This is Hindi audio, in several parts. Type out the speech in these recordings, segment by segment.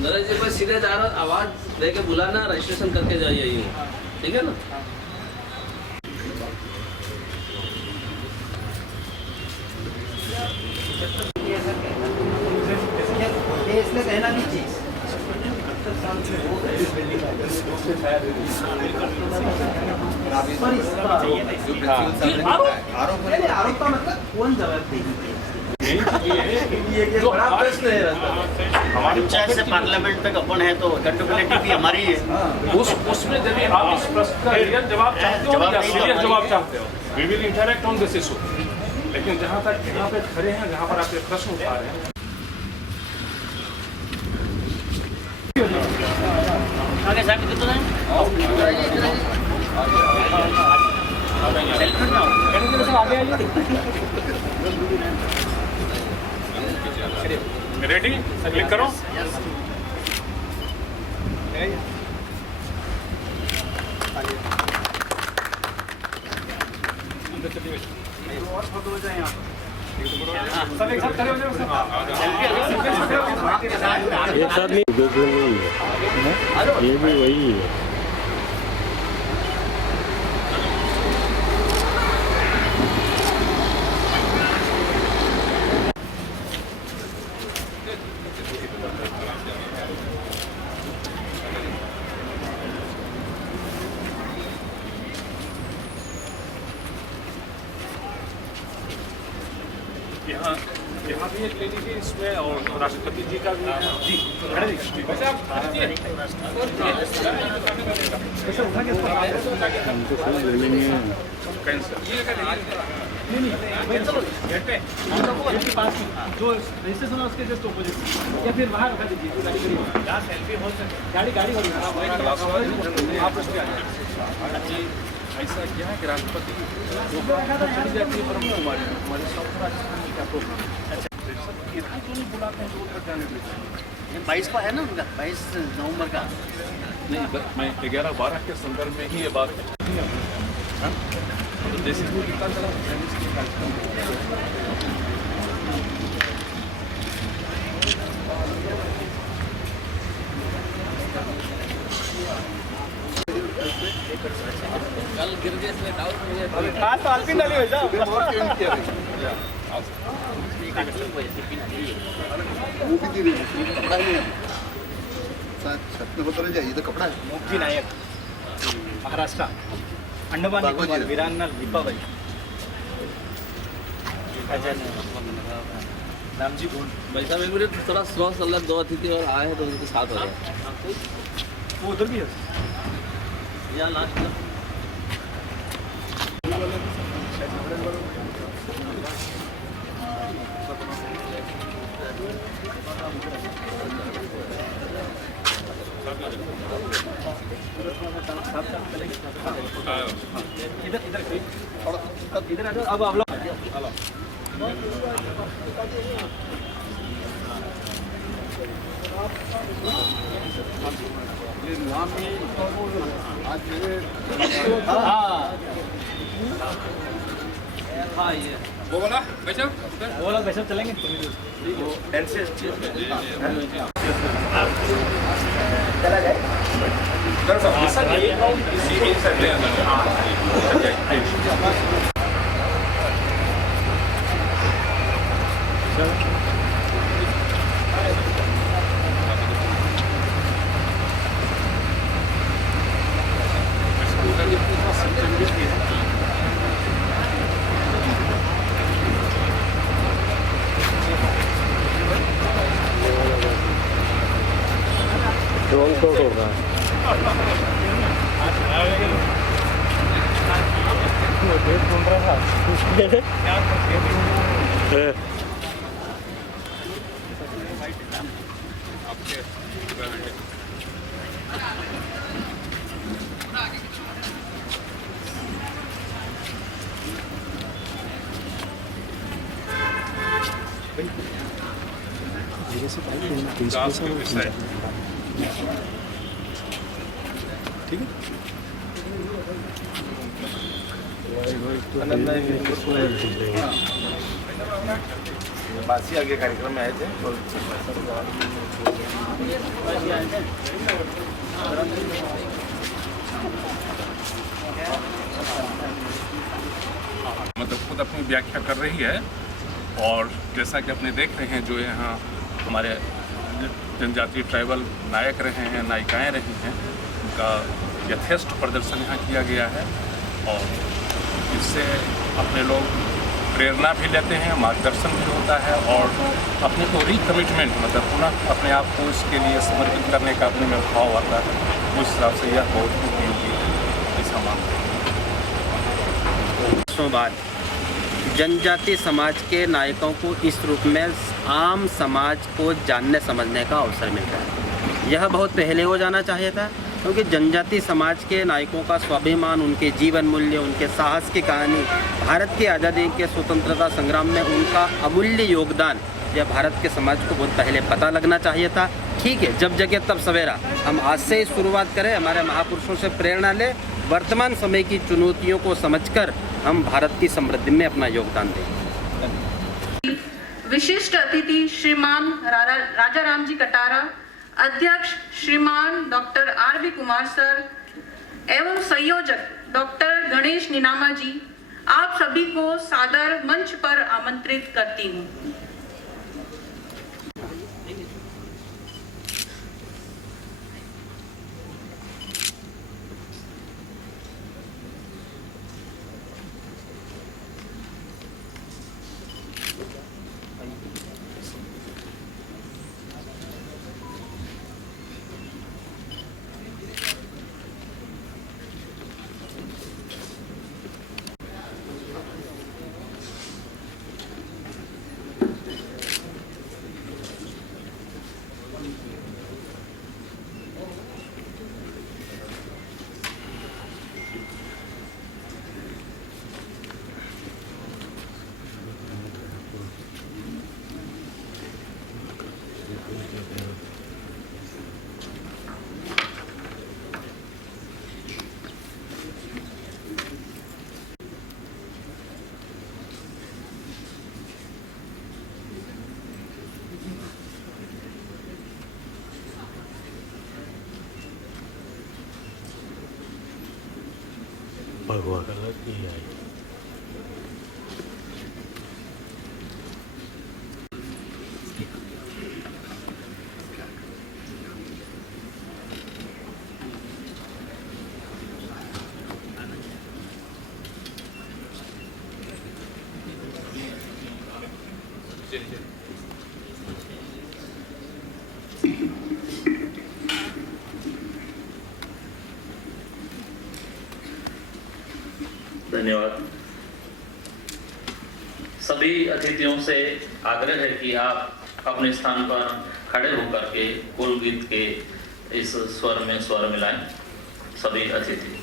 नरेश जी बस सीधे जा रहा, आवाज देके बुलाना, रजिस्ट्रेशन करके जाइए, ठीक है ना। इसलिए कहना नहीं चाहिए। आरोप का मतलब कौन जवाब देगी? ये बड़ा प्रश्न है। पंचायत से पार्लियामेंट तक अपन है तो अकाउंटेबिलिटी भी हमारी है। उसमें यदि आप इस प्रश्न का रियल जवाब चाहते हो या सीरियस जवाब चाहते हो, we will interact on this issue. लेकिन जहाँ तक यहाँ पे खड़े हैं, जहाँ पर आप ये प्रश्न उठा रहे हैं, आगे साहब कितना है? रेडी, क्लिक करो। और फोटो हो जाए यहाँ सब एक साथ खड़े हो जाओ। एक साथ नहीं, दो नहीं है, ये भी वही है। यहाँ भी एक ले लीजिए इसमें, और राष्ट्रपति जी का भी जी जो रजिस्ट्रेशन है उसके जस्ट ऑपोजिट, या फिर वहाँ रखा दीजिए। सेल्फी हो सकती, गाड़ी ऐसा क्या है कि राष्ट्रपति जो चली जाती है ब्रह्म कुमारी, हमारे राजस्थान का प्रोग्राम इतना क्यों नहीं बुलाते हैं दूर तक जाने के लिए? 22 को है ना उनका, 22 नवंबर का। नहीं, मैं 11-12 के संदर्भ में ही ये बात है। तो देश को कितना चला आज तो आलपिन डाली भाई साहब। कपड़ा है मोक्षी नायक महाराष्ट्र अंडमान निकोबार वीरांगना दीपाबाई रामजी गोंड भाई साहब एक मिनट थोड़ा स्लो चल रहा है, 2 अतिथि और आए हैं तो उनके साथ हो गया वो उधर भी है। यहाँ लास्ट इधर इधर इधर आ जाओ। अब आप लोग हाँ ये वो वाला वैसा वो लोग वैसे चलेंगे। ड्रोन शॉट होगा। बासी आगे कार्यक्रम में आए थे मतलब खुद अपनी व्याख्या कर रही है। और जैसा कि अपने देख रहे हैं जो यहाँ हमारे जनजातीय ट्राइबल नायक रहे हैं, नायिकाएं रही हैं, उनका यथेष्ट प्रदर्शन यहाँ किया गया है। और इससे अपने लोग प्रेरणा भी लेते हैं, मार्गदर्शन भी होता है और अपने को रिकमिटमेंट मतलब पुनः अपने आप को इसके लिए समर्पित करने का अपने में भाव आता है। उस हिसाब से यह बहुत उपयोगी है ऐसा मानते हैं। वर्षों बाद जनजाति समाज के नायकों को इस रूप में आम समाज को जानने समझने का अवसर मिलता है। यह बहुत पहले हो जाना चाहिए था, क्योंकि जनजाति समाज के नायकों का स्वाभिमान, उनके जीवन मूल्य, उनके साहस की कहानी, भारत की आज़ादी के स्वतंत्रता संग्राम में उनका अमूल्य योगदान, यह भारत के समाज को बहुत पहले पता लगना चाहिए था। ठीक है, जब जगे तब सवेरा। हम आज से ही शुरुआत करें, हमारे महापुरुषों से प्रेरणा लें, वर्तमान समय की चुनौतियों को समझकर हम भारत की समृद्धि में अपना योगदान दें। विशिष्ट अतिथि श्रीमान राजा राम जी कटारा, अध्यक्ष श्रीमान डॉक्टर आर.बी. कुमार सर एवं संयोजक डॉक्टर गणेश निनामा जी, आप सभी को सादर मंच पर आमंत्रित करती हूँ। भगवा कलर की है। धन्यवाद। सभी अतिथियों से आग्रह है कि आप अपने स्थान पर खड़े होकर के कुल गीत के इस स्वर में स्वर मिलाएं। सभी अतिथि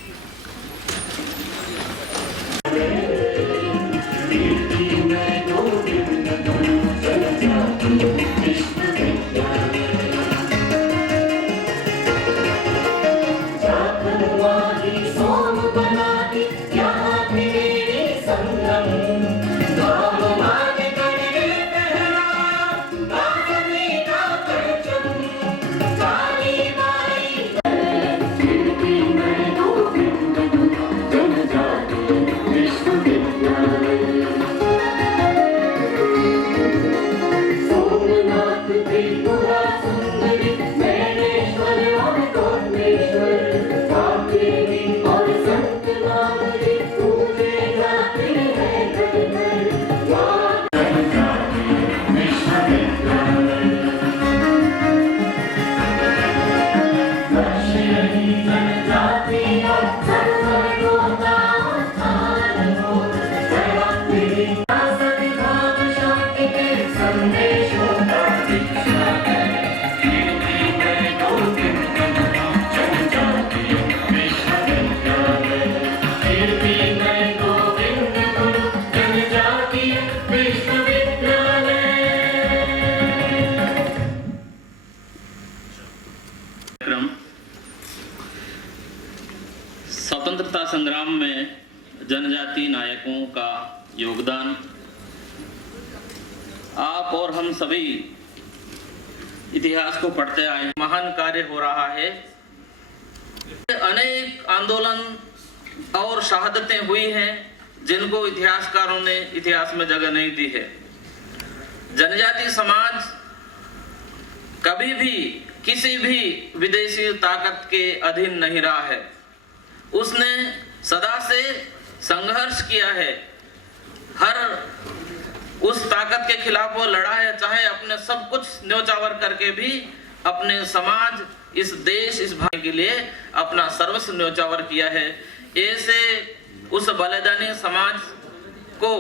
स्वतंत्रता संग्राम में जनजाति नायकों का योगदान आप और हम सभी इतिहास को पढ़ते आए। महान कार्य हो रहा है। अनेक आंदोलन और शहादतें हुई हैं जिनको इतिहासकारों ने इतिहास में जगह नहीं दी है। जनजाति समाज कभी भी किसी भी विदेशी ताकत के अधीन नहीं रहा है। उसने सदा से संघर्ष किया है, हर उस ताकत के खिलाफ वो लड़ा है, चाहे अपने सब कुछ न्योछावर करके भी अपने समाज, इस देश, इस भाई के लिए अपना सर्वस्व न्योछावर किया है। ऐसे उस बलिदानी समाज को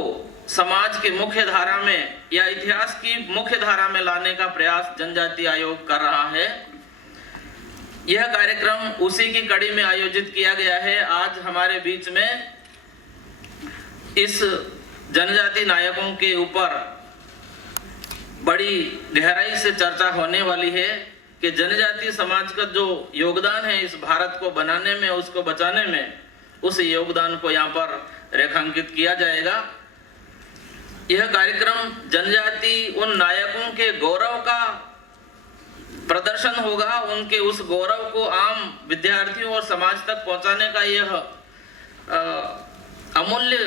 समाज के मुख्य धारा में या इतिहास की मुख्य धारा में लाने का प्रयास जनजाति आयोग कर रहा है। यह कार्यक्रम उसी की कड़ी में आयोजित किया गया है। आज हमारे बीच में इस जनजाति नायकों के ऊपर बड़ी गहराई से चर्चा होने वाली है कि जनजाति समाज का जो योगदान है इस भारत को बनाने में, उसको बचाने में, उस योगदान को यहाँ पर रेखांकित किया जाएगा। यह कार्यक्रम जनजाति उन नायकों के गौरव का प्रदर्शन होगा। उनके उस गौरव को आम विद्यार्थियों और समाज तक पहुंचाने का यह अमूल्य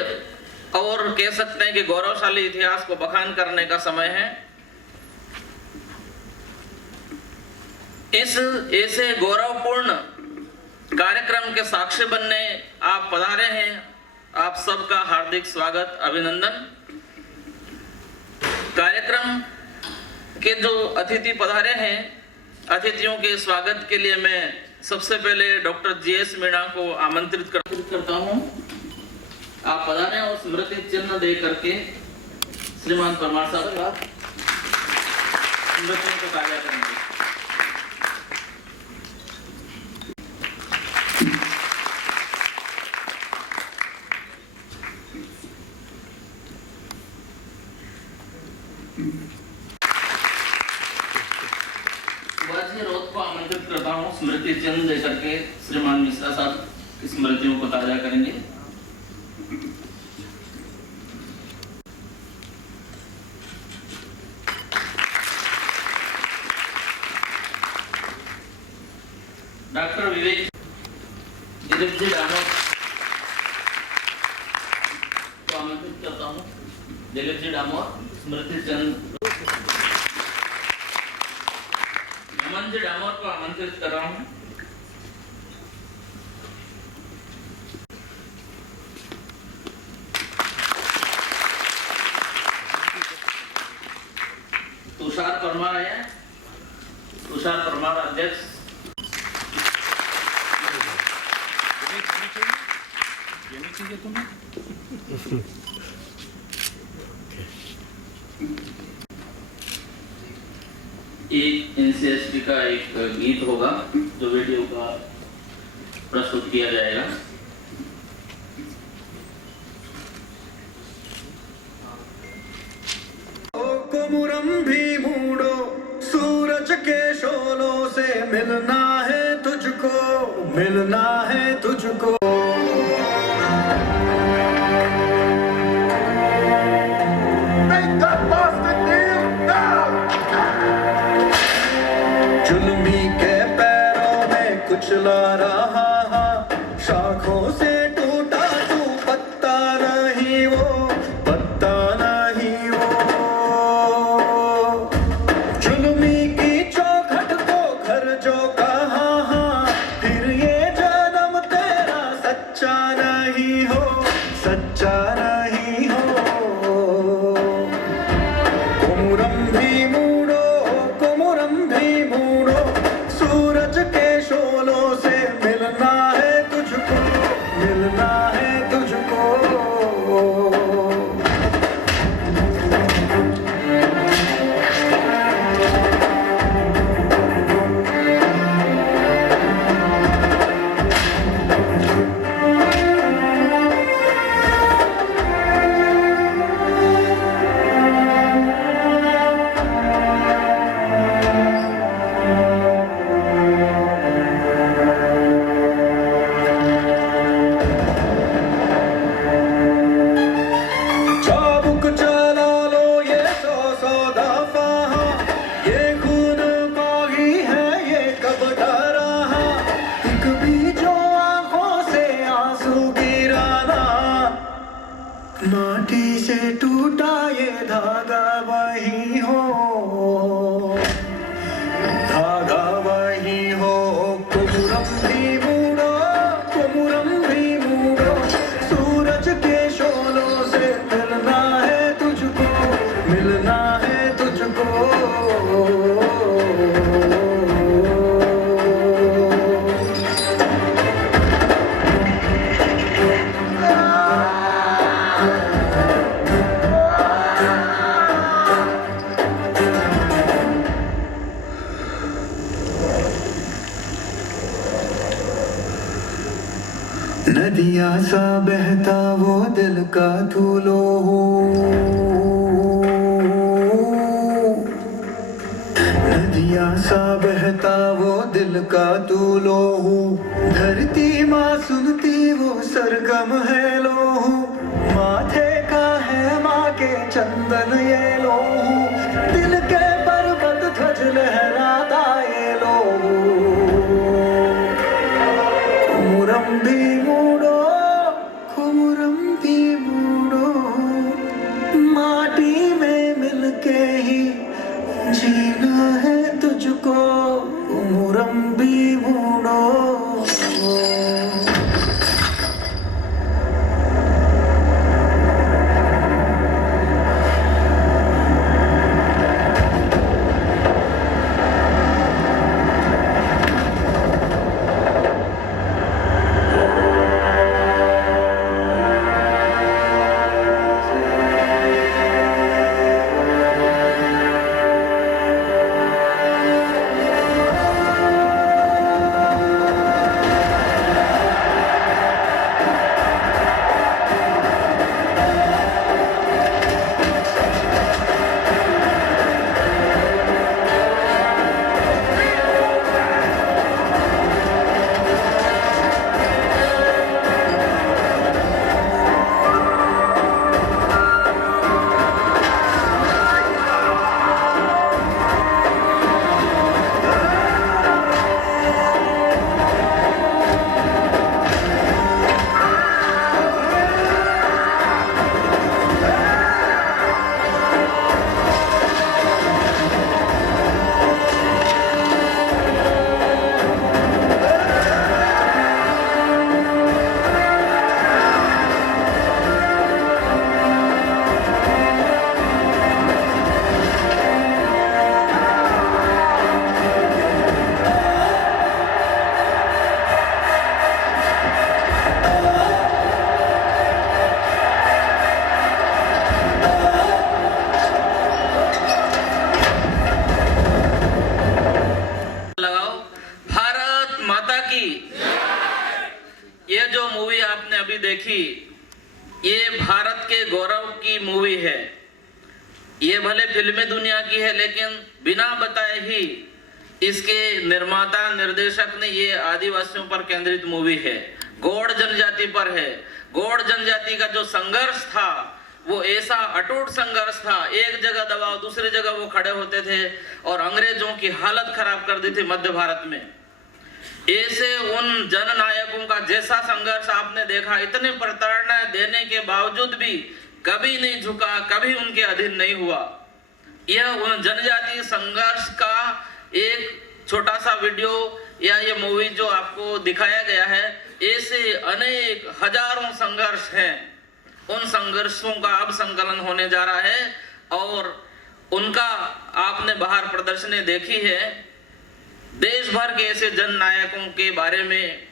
और कह सकते हैं कि गौरवशाली इतिहास को बखान करने का समय है। इस ऐसे गौरवपूर्ण कार्यक्रम के साक्षी बनने आप पधारे हैं। आप सबका हार्दिक स्वागत, अभिनंदन। कार्यक्रम के जो अतिथि पधारे हैं, अतिथियों के स्वागत के लिए मैं सबसे पहले डॉक्टर जीएस मीणा को आमंत्रित करता हूं। आप पधारें और स्मृति चिन्ह दे करके श्रीमान परमार साहब का स्मृतियों को ताजा करेंगे। सुभाष रोध को आमंत्रित करता हूँ, स्मृति चिन्ह दे करके श्रीमान मिश्रा साहब की स्मृतियों को ताजा करेंगे। डॉक्टर विवेक दिलीप जी डामोर को आमंत्रित करता हूँ। दिलीप जी डामोर स्मृति चंद, नमन जी डामोर को आमंत्रित कर रहा हूँ। तुषार परमार आया, तुषार परमार अध्यक्ष। ये नहीं चाहिए तुम्हें? एक एनसीएसटी का एक गीत होगा जो वीडियो का प्रस्तुत किया जाएगा। कोमुरम भी मूडो सूरज के शोलों से मिलना है तुझको, मिलना है तुझको। जुल्मी के पैरों में कुचला रहा, शाखों से टूटा तू पत्ता नहीं वो, पत्ता नहीं वो। जुल्मी की चौखट को घर जो कहा, फिर ये जन्म तेरा सच्चा नहीं हो, सच्चा नहीं हो। कोमुरम भी मूडो, कोमुरम भी मूडो, सूरज के शोलों से मिलना है तुझको, मिलना है तुझको। चाबुक चला लो ये सौ दफा, ये खून का ही है ये कब डरा। एक भी जो आंखों से आंसू गिराना, माटी से टूटा ये धागा वही हो, धागा वही हो। कोमुरम भी मूडो, कोमुरम भी मूडो, सूरज के शोलों से मिलना है तुझको, मिलना है तुझको। नदिया सा बहता वो दिल का धूलो हो, नदिया सा बहता वो दिल का धूलो हो। धरती माँ सुनती वो सरगम है लो, माथे का है माँ के चंदन ये लो, दिल के पर्वत ध्वज लहराता ये लो। कोमुरम भी मूडो, कोमुरम भी मूडो, माटी में मिलके ही जीना है तुझको। कोमुरम भी मूडो। माता की। ये जो मूवी आपने अभी देखी, ये भारत के गौरव की मूवी है। ये भले फिल्मी दुनिया की है, लेकिन बिना बताए ही इसके निर्माता निर्देशक ने ये आदिवासियों पर केंद्रित मूवी है, गौड़ जनजाति पर है। गौड़ जनजाति का जो संघर्ष था वो ऐसा अटूट संघर्ष था, एक जगह दबाव दूसरी जगह वो खड़े होते थे और अंग्रेजों की हालत खराब कर दी थी मध्य भारत में। ऐसे उन जननायकों का जैसा संघर्ष आपने देखा, इतने प्रताड़ना देने के बावजूद भी कभी नहीं झुका, कभी उनके अधीन नहीं हुआ। यह उन जनजातीय संघर्ष का एक छोटा सा वीडियो या ये मूवी जो आपको दिखाया गया है, ऐसे अनेक हजारों संघर्ष हैं। उन संघर्षों का अब संकलन होने जा रहा है और उनका आपने बाहर प्रदर्शनी देखी है। देश भर के ऐसे जन नायकों के बारे में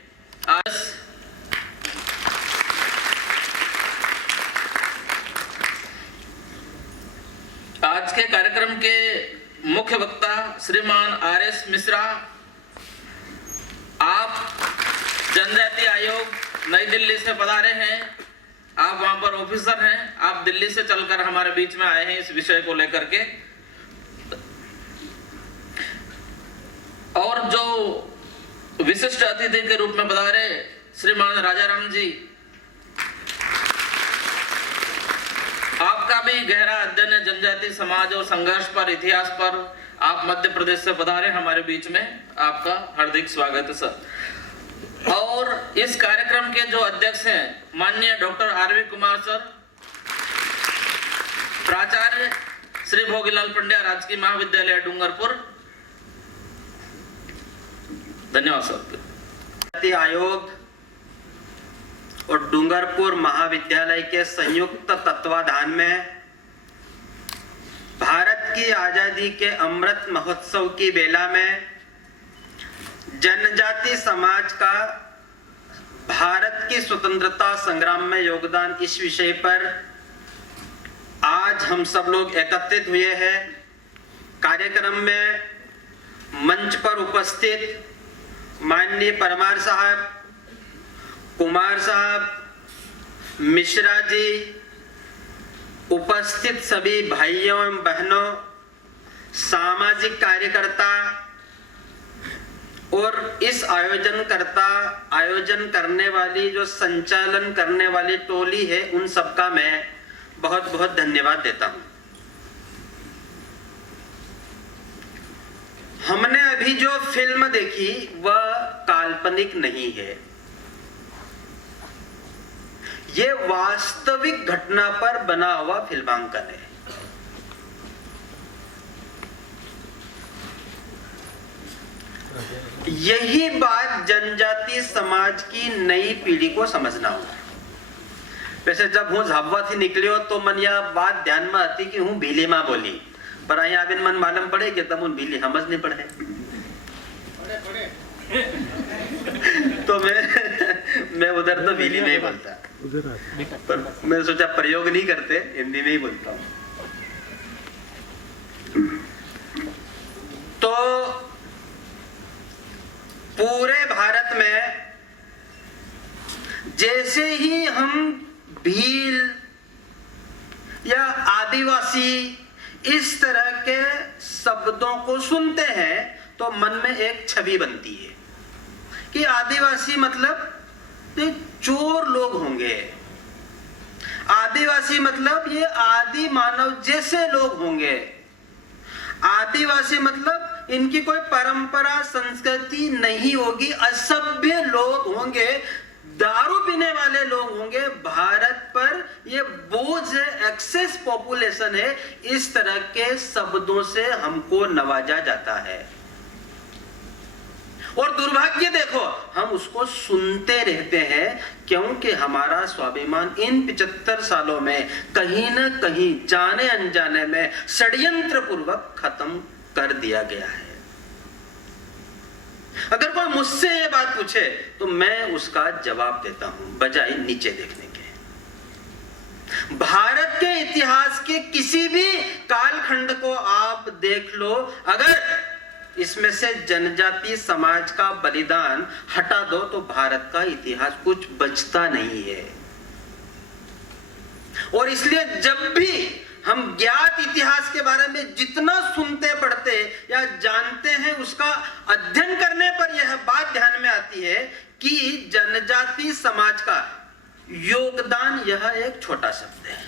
आज के कार्यक्रम के मुख्य वक्ता श्रीमान आर.एस. मिश्रा, आप जनजाति आयोग नई दिल्ली से पधारे हैं। आप वहां पर ऑफिसर हैं, आप दिल्ली से चलकर हमारे बीच में आए हैं इस विषय को लेकर के। और जो विशिष्ट अतिथि के रूप में पधारे श्रीमान राजाराम जी, आपका भी गहरा अध्ययन है जनजाति समाज और संघर्ष पर, इतिहास पर। आप मध्य प्रदेश से पधारे हमारे बीच में, आपका हार्दिक स्वागत है सर। और इस कार्यक्रम के जो अध्यक्ष हैं माननीय डॉक्टर आर.वी. कुमार सर, प्राचार्य श्री भोगीलाल पंड्या राजकीय महाविद्यालय डूंगरपुर। धन्यवाद सर। जनजाति आयोग और डूंगरपुर महाविद्यालय के संयुक्त तत्वाधान में भारत की आजादी के अमृत महोत्सव की बेला में जनजाति समाज का भारत की स्वतंत्रता संग्राम में योगदान, इस विषय पर आज हम सब लोग एकत्रित हुए हैं। कार्यक्रम में मंच पर उपस्थित माननीय परमार साहब, कुमार साहब, मिश्रा जी, उपस्थित सभी भाइयों एवं बहनों, सामाजिक कार्यकर्ता और इस आयोजन करने वाली जो संचालन करने वाली टोली है, उन सबका मैं बहुत बहुत धन्यवाद देता हूं। हमने अभी जो फिल्म देखी वह काल्पनिक नहीं है, ये वास्तविक घटना पर बना हुआ फिल्मांकन है। यही बात जनजातीय समाज की नई पीढ़ी को समझना होगा। वैसे जब हूँ झाबवा थी निकलियो तो मन यह बात ध्यान में आती कि हूँ भीली माँ बोली, पर यहाँ बिन मन मालूम पड़े कि तब उन भीली समझ नहीं पड़े। तो मैं उधर तो भीली में ही बोलता, पर मैंने सोचा प्रयोग नहीं करते, हिंदी में ही बोलता हूँ। तो पूरे भारत में जैसे ही हम भील या आदिवासी इस तरह के शब्दों को सुनते हैं तो मन में एक छवि बनती है कि आदिवासी मतलब ये चोर लोग होंगे, आदिवासी मतलब ये आदि मानव जैसे लोग होंगे, आदिवासी मतलब इनकी कोई परंपरा संस्कृति नहीं होगी, असभ्य लोग होंगे, दारू पीने वाले लोग होंगे, भारत पर ये बोझ है, एक्सेस पॉपुलेशन है। इस तरह के शब्दों से हमको नवाजा जाता है और दुर्भाग्य देखो हम उसको सुनते रहते हैं, क्योंकि हमारा स्वाभिमान इन 75 सालों में कहीं न कहीं जाने अनजाने में षड्यंत्र पूर्वक खत्म कर दिया गया है। अगर कोई मुझसे ये बात पूछे तो मैं उसका जवाब देता हूं बजाय नीचे देखने के। भारत के इतिहास के किसी भी कालखंड को आप देख लो, अगर इसमें से जनजाति समाज का बलिदान हटा दो तो भारत का इतिहास कुछ बचता नहीं है। और इसलिए जब भी हम ज्ञात इतिहास के बारे में जितना सुनते पढ़ते या जानते हैं, उसका अध्ययन करने पर यह बात ध्यान में आती है कि जनजाति समाज का योगदान यह एक छोटा शब्द है।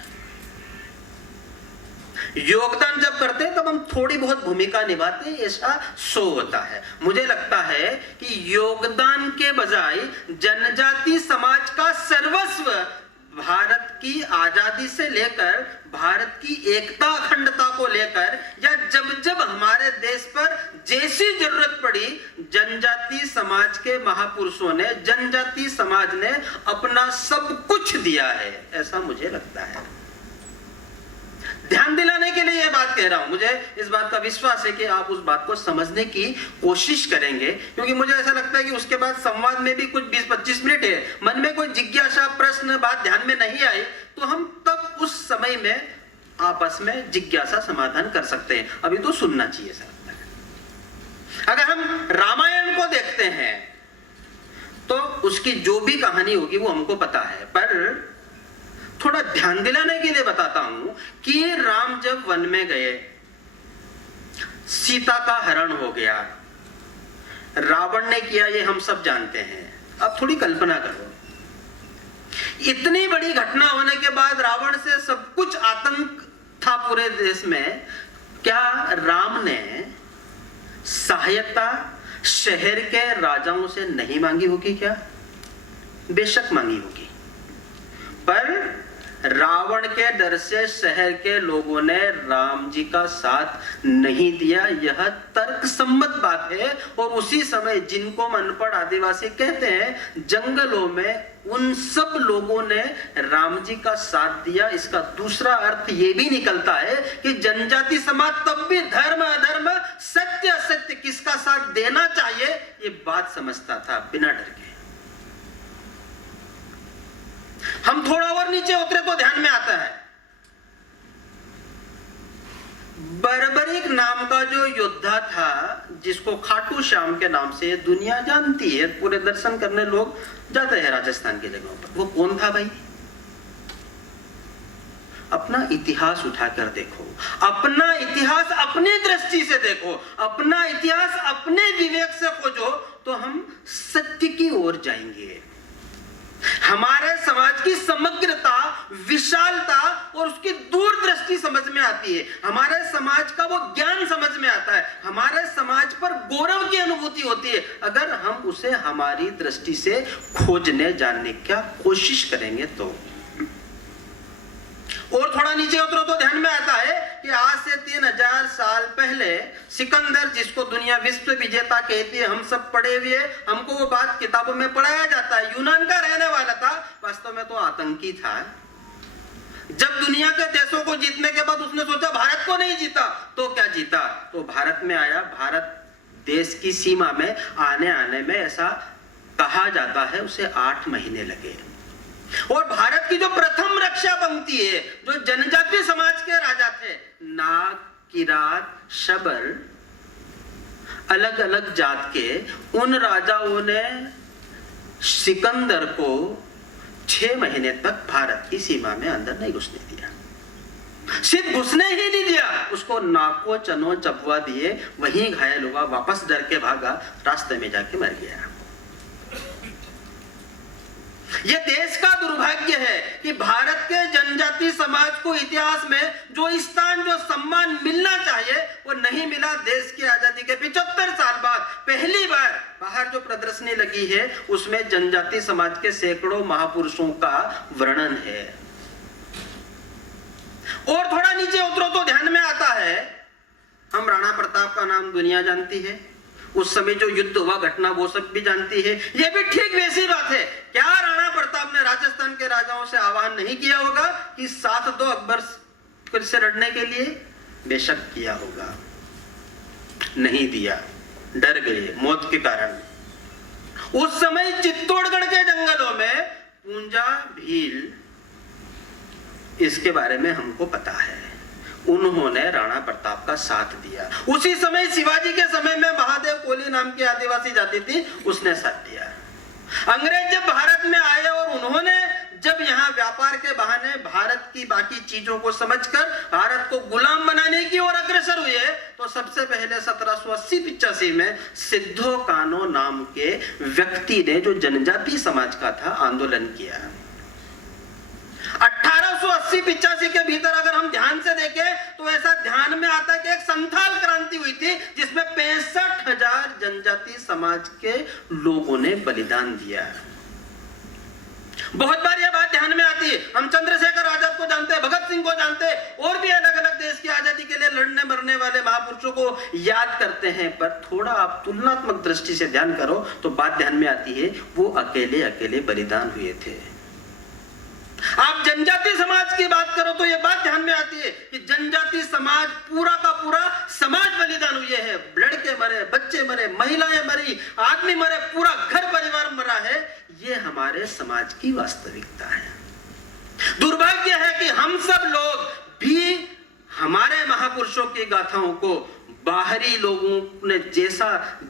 योगदान जब करते हैं तब हम थोड़ी बहुत भूमिका निभाते हैं, ऐसा शो होता है। मुझे लगता है कि योगदान के बजाय जनजाति समाज का सर्वस्व भारत की आजादी से लेकर भारत की एकता अखंडता को लेकर या जब जब हमारे देश पर जैसी जरूरत पड़ी, जनजाति समाज के महापुरुषों ने, जनजाति समाज ने अपना सब कुछ दिया है, ऐसा मुझे लगता है। ध्यान दिलाने के लिए यह बात कह रहा हूं। मुझे इस बात का विश्वास है कि आप उस बात को समझने की कोशिश करेंगे, क्योंकि मुझे ऐसा लगता है कि उसके बाद संवाद में भी कुछ 20-25 मिनट है, मन में कोई जिज्ञासा, प्रश्न, बात ध्यान में नहीं आई तो हम तब उस समय में आपस में जिज्ञासा समाधान कर सकते हैं। अभी तो सुनना चाहिए ऐसा लगता है। अगर हम रामायण को देखते हैं तो उसकी जो भी कहानी होगी वो हमको पता है, पर थोड़ा ध्यान दिलाने के लिए बताता हूं कि राम जब वन में गए, सीता का हरण हो गया, रावण ने किया, ये हम सब जानते हैं। अब थोड़ी कल्पना करो, इतनी बड़ी घटना होने के बाद रावण से सब कुछ आतंक था पूरे देश में, क्या राम ने सहायता शहर के राजाओं से नहीं मांगी होगी? क्या बेशक मांगी होगी, पर रावण के डर से शहर के लोगों ने राम जी का साथ नहीं दिया। यह तर्कसम्मत बात है। और उसी समय जिनको अनपढ़ आदिवासी कहते हैं, जंगलों में उन सब लोगों ने राम जी का साथ दिया। इसका दूसरा अर्थ यह भी निकलता है कि जनजाति समाज तब भी धर्म अधर्म, सत्य असत्य, किसका साथ देना चाहिए ये बात समझता था बिना डर के। हम थोड़ा और नीचे उतरे तो ध्यान में आता है, बर्बरीक नाम का जो योद्धा था, जिसको खाटू श्याम के नाम से दुनिया जानती है, पूरे दर्शन करने लोग जाते हैं राजस्थान की जगहों पर, वो कौन था भाई? अपना इतिहास उठाकर देखो, अपना इतिहास अपनी दृष्टि से देखो, अपना इतिहास अपने विवेक से खोजो, तो हम सत्य की ओर जाएंगे। हमारे समाज की समग्रता, विशालता और उसकी दूरदृष्टि समझ में आती है। हमारे समाज का वो ज्ञान समझ में आता है, हमारे समाज पर गौरव की अनुभूति होती है, अगर हम उसे हमारी दृष्टि से खोजने जानने की कोशिश करेंगे तो। और थोड़ा नीचे उतरो तो ध्यान में आता है कि आज से 3000 साल पहले सिकंदर, जिसको दुनिया विश्व विजेता कहती है, हम सब पढ़े हुए, हमको वो बात किताबों में पढ़ाया जाता है, यूनान का रहने वाला था, वास्तव में तो आतंकी था। जब दुनिया के देशों को जीतने के बाद उसने सोचा भारत को नहीं जीता तो क्या जीता, तो भारत में आया। भारत देश की सीमा में आने में ऐसा कहा जाता है उसे 8 महीने लगे। और भारत की जो प्रथम रक्षा पंक्ति है, जो जनजाति समाज के राजा थे, नाग, किरात, शबर, अलग अलग जात के, उन राजाओं ने सिकंदर को 6 महीने तक भारत की सीमा में अंदर नहीं घुसने दिया। सिर्फ घुसने ही नहीं दिया, उसको नाको चनो चबवा दिए, वहीं घायल हुआ, वापस डर के भागा, रास्ते में जाके मर गया। यह देश का दुर्भाग्य है कि भारत के जनजाति समाज को इतिहास में जो स्थान, जो सम्मान मिलना चाहिए वो नहीं मिला। देश की आजादी के 75 साल बाद पहली बार बाहर जो प्रदर्शनी लगी है उसमें जनजाति समाज के सैकड़ों महापुरुषों का वर्णन है। और थोड़ा नीचे उतरो तो ध्यान में आता है, हम राणा प्रताप का नाम दुनिया जानती है, उस समय जो युद्ध हुआ, घटना, वो सब भी जानती है। यह भी ठीक वैसी बात है। क्या राणा प्रताप ने राजस्थान के राजाओं से आह्वान नहीं किया होगा कि साथ दो अकबर से लड़ने के लिए? बेशक किया होगा, नहीं दिया, डर गए मौत के कारण। उस समय चित्तौड़गढ़ के जंगलों में पूंजा भील, इसके बारे में हमको पता है। उन्होंने राणा प्रताप का साथ दिया। उसी समय शिवाजी के समय में महादेव कोली नाम की आदिवासी जाति थी, उसने साथ दिया। अंग्रेज जब भारत में आए और उन्होंने जब यहाँ व्यापार के बहाने भारत की बाकी चीजों को समझकर भारत को गुलाम बनाने की ओर अग्रसर हुए, तो सबसे पहले 1780-85 में सिद्धो कानो नाम के व्यक्ति ने, जो जनजाति समाज का था, आंदोलन किया। 1880-85 के भीतर अगर हम ध्यान से देखें तो ऐसा ध्यान में आता है कि एक संथाल क्रांति हुई थी जिसमें 65,000 जनजाति समाज के लोगों ने बलिदान दिया। बहुत बार यह बात ध्यान में आती है, हम चंद्रशेखर आजाद को जानते हैं, भगत सिंह को जानते हैं, और भी अलग अलग देश की आजादी के लिए लड़ने मरने वाले महापुरुषों को याद करते हैं, पर थोड़ा आप तुलनात्मक दृष्टि से ध्यान करो तो बात ध्यान में आती है, वो अकेले अकेले बलिदान हुए थे। आप जनजाति समाज की बात करो तो यह बात ध्यान में आती है कि जनजाति समाज पूरा का पूरा समाज बलिदान हुए है। लड़के मरे, बच्चे मरे, महिलाएं मरी, आदमी मरे, पूरा घर परिवार मरा है। ये हमारे समाज की वास्तविकता है। दुर्भाग्य है कि हम सब लोग भी हमारे महापुरुषों की गाथाओं को बाहरी लोगों ने जैसा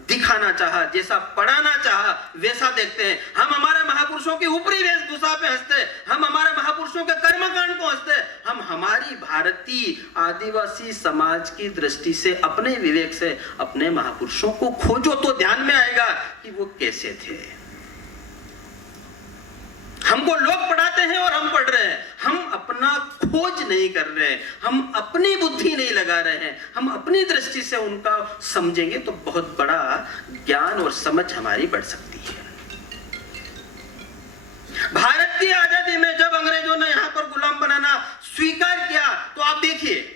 दिखाना चाहा, जैसा पढ़ाना चाहा, वैसा देखते हैं। हम हमारे महापुरुषों की ऊपरी वेशभूषा पे हंसते, हम हमारे महापुरुषों के कर्मकांड को हंसते, हम हमारी भारतीय आदिवासी समाज की दृष्टि से, अपने विवेक से अपने महापुरुषों को खोजो तो ध्यान में आएगा कि वो कैसे थे। हमको लोग पढ़ाते हैं और हम पढ़ रहे हैं, हम अपना खोज नहीं कर रहे हैं, हम अपनी बुद्धि नहीं लगा रहे हैं, हम अपनी दृष्टि से उनका समझेंगे तो बहुत बड़ा ज्ञान और समझ हमारी बढ़ सकती है। भारत की आजादी में जब अंग्रेजों ने यहां पर गुलाम बनाना स्वीकार किया तो आप देखिए,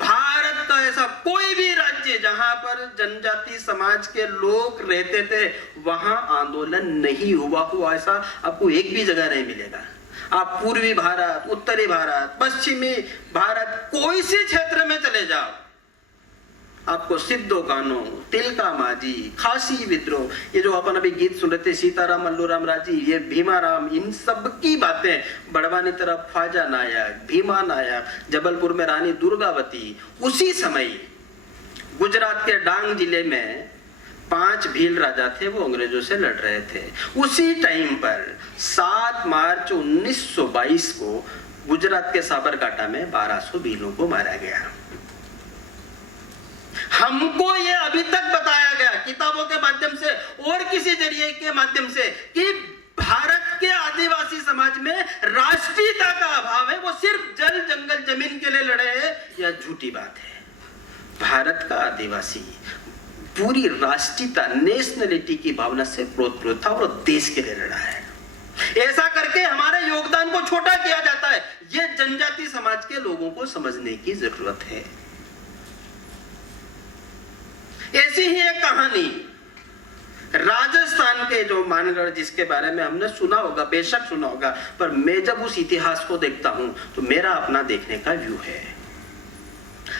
भारत का ऐसा कोई भी राज्य जहां पर जनजाति समाज के लोग रहते थे वहां आंदोलन नहीं हुआ ऐसा आपको एक भी जगह नहीं मिलेगा। आप पूर्वी भारत, उत्तरी भारत, पश्चिमी भारत, कोई सी क्षेत्र में चले जाओ, आपको सिद्धो कानो, तिलका माझी, खासी विद्रोह, ये जो अपन अभी गीत सुन रहे थे, सीताराम मल्लूराम राजी, ये भीमाराम, इन सब की बातें, बड़वानी तरफ ख्वाजा नायक, भीमा नायक, जबलपुर में रानी दुर्गावती, उसी समय गुजरात के डांग जिले में 5 भील राजा थे, वो अंग्रेजों से लड़ रहे थे। उसी टाइम पर 7 मार्च 1922 को गुजरात के साबरकांठा में 1200 भीलों को मारा गया। हमको ये अभी तक बताया गया किताबों के माध्यम से और किसी जरिए के माध्यम से कि भारत के आदिवासी समाज में राष्ट्रीयता का अभाव है, वो सिर्फ जल जंगल जमीन के लिए लड़े हैं, यह झूठी बात है। भारत का आदिवासी पूरी राष्ट्रीयता, नेशनलिटी की भावना से प्रोत था और देश के लिए लड़ा है। ऐसा करके हमारे योगदान को छोटा किया जाता है, यह जनजाति समाज के लोगों को समझने की जरूरत है। ऐसी ही एक कहानी राजस्थान के जो मानगढ़, जिसके बारे में हमने सुना होगा, बेशक सुना होगा, पर मैं जब उस इतिहास को देखता हूं तो मेरा अपना देखने का व्यू है।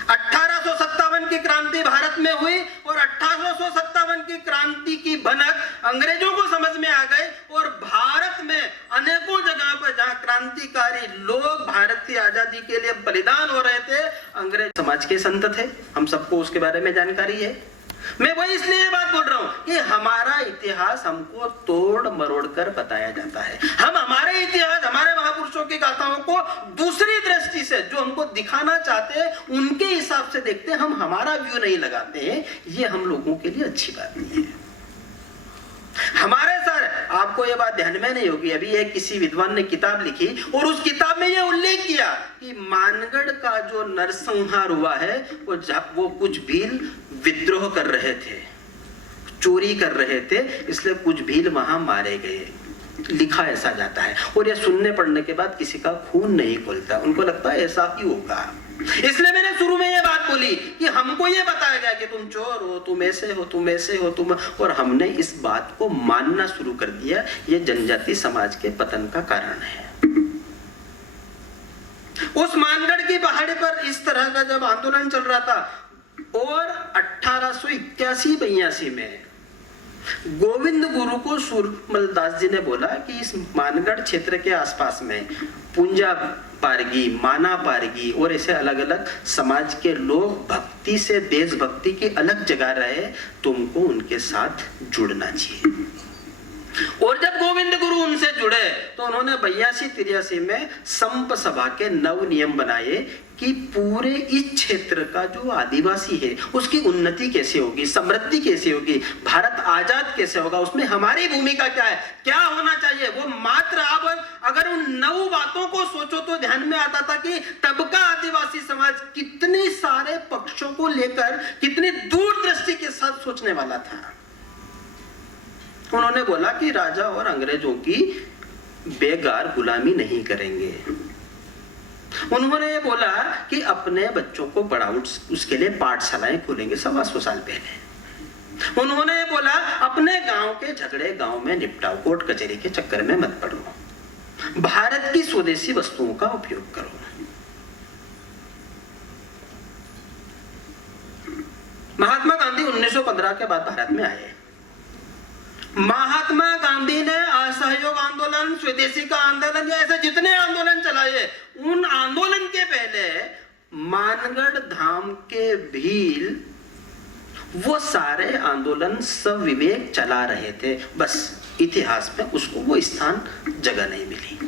1857 की क्रांति भारत में हुई और 1857 की क्रांति की भनक अंग्रेजों को समझ में आ गई और भारत में अनेकों जगह पर जहां क्रांतिकारी लोग भारत की आजादी के लिए बलिदान हो रहे थे, अंग्रेज समाज के संत थे। हम सबको उसके बारे में जानकारी है। मैं वही इसलिए बात बोल रहा हूं कि हमारा इतिहास हमको तोड़ मरोड़ कर बताया जाता है। हम हमारे इतिहास, हमारे महापुरुषों की गाथाओं को दूसरी दृष्टि से जो हमको दिखाना चाहते हैं उनके हिसाब से देखते हैं, हम हमारा व्यू नहीं लगाते हैं। ये हम लोगों के लिए अच्छी बात नहीं है। हमारे सर, आपको यह बात ध्यान में नहीं होगी, अभी एक किसी विद्वान ने किताब लिखी और उस किताब में यह उल्लेख किया कि मानगढ़ का जो नरसंहार हुआ है वो कुछ भील विद्रोह कर रहे थे, चोरी कर रहे थे, इसलिए कुछ भील वहां मारे गए, लिखा ऐसा जाता है। और यह सुनने पढ़ने के बाद किसी का खून नहीं खोलता, उनको लगता है ऐसा ही होगा। इसलिए मैंने शुरू में यह बात बोली कि हमको यह बताया गया कि तुम चोर हो, तुम ऐसे हो, तुम ऐसे हो, तुम, और हमने इस बात को मानना शुरू कर दिया। यह जनजाति समाज के पतन का कारण है। उस मानगढ़ की पहाड़ी पर इस तरह का जब आंदोलन चल रहा था और 1881-82 में गोविंद गुरु को सूरमल दास जी ने बोला कि इस मानगढ़ क्षेत्र के आसपास में पुंजा पारगी, माना पारगी और ऐसे अलग अलग समाज के लोग भक्ति से देशभक्ति की अलग जगह रहे, तुमको उनके साथ जुड़ना चाहिए। और जब गोविंद गुरु उनसे जुड़े तो उन्होंने 82-83 में संप सभा के नव नियम बनाए कि पूरे इस क्षेत्र का जो आदिवासी है उसकी उन्नति कैसे होगी, समृद्धि कैसे होगी, भारत आजाद कैसे होगा, उसमें हमारी भूमिका क्या है, क्या होना चाहिए। वो मात्र अब अगर उन 9 बातों को सोचो तो ध्यान में आता था कि तब का आदिवासी समाज कितने सारे पक्षों को लेकर कितनी दूरदृष्टि के साथ सोचने वाला था। उन्होंने बोला कि राजा और अंग्रेजों की बेगार गुलामी नहीं करेंगे। उन्होंने बोला कि अपने बच्चों को पढ़ाओ, उसके लिए पाठशालाएं खोलेंगे 125 साल पहले। उन्होंने बोला अपने गांव के झगड़े गांव में निपटाओ, कोर्ट कचहरी के चक्कर में मत पड़ो, भारत की स्वदेशी वस्तुओं का उपयोग करो। महात्मा गांधी 1915 के बाद भारत में आए। महात्मा गांधी ने असहयोग आंदोलन, स्वदेशी का आंदोलन, या ऐसे जितने आंदोलन चलाए, उन आंदोलन के पहले मानगढ़ धाम के भील वो सारे आंदोलन सविवेक चला रहे थे, बस इतिहास में उसको वो स्थान जगह नहीं मिली।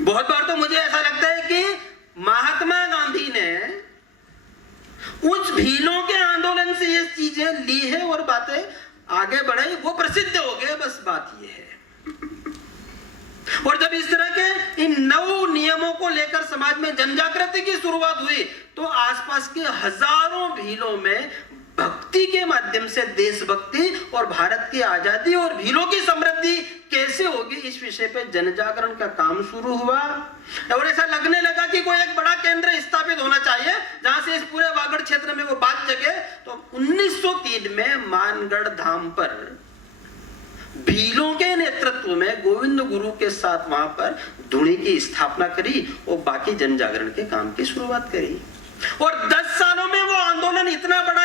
बहुत बार तो मुझे ऐसा लगता है कि महात्मा गांधी ने उस भीलों के आंदोलन से ये चीजें ली है और बातें आगे बढ़ाई, वो प्रसिद्ध हो गए, बस बात ये है। और जब इस तरह के इन 9 नियमों को लेकर समाज में जनजागृति की शुरुआत हुई तो आसपास के हजारों भीलों में भक्ति के माध्यम से देशभक्ति और भारत की आजादी और भीलों की समृद्धि कैसे होगी, इस विषय पे जनजागरण का काम शुरू हुआ। और ऐसा लगने लगा कि कोई एक बड़ा केंद्र स्थापित होना चाहिए जहां से इस पूरे वागड़ क्षेत्र में वो बात जगे। तो 1903 में मानगढ़ धाम पर भीलों के नेतृत्व में गोविंद गुरु के साथ वहां पर धुनी की स्थापना करी और बाकी जनजागरण के काम की शुरुआत करी। और 10 सालों में वो आंदोलन इतना बड़ा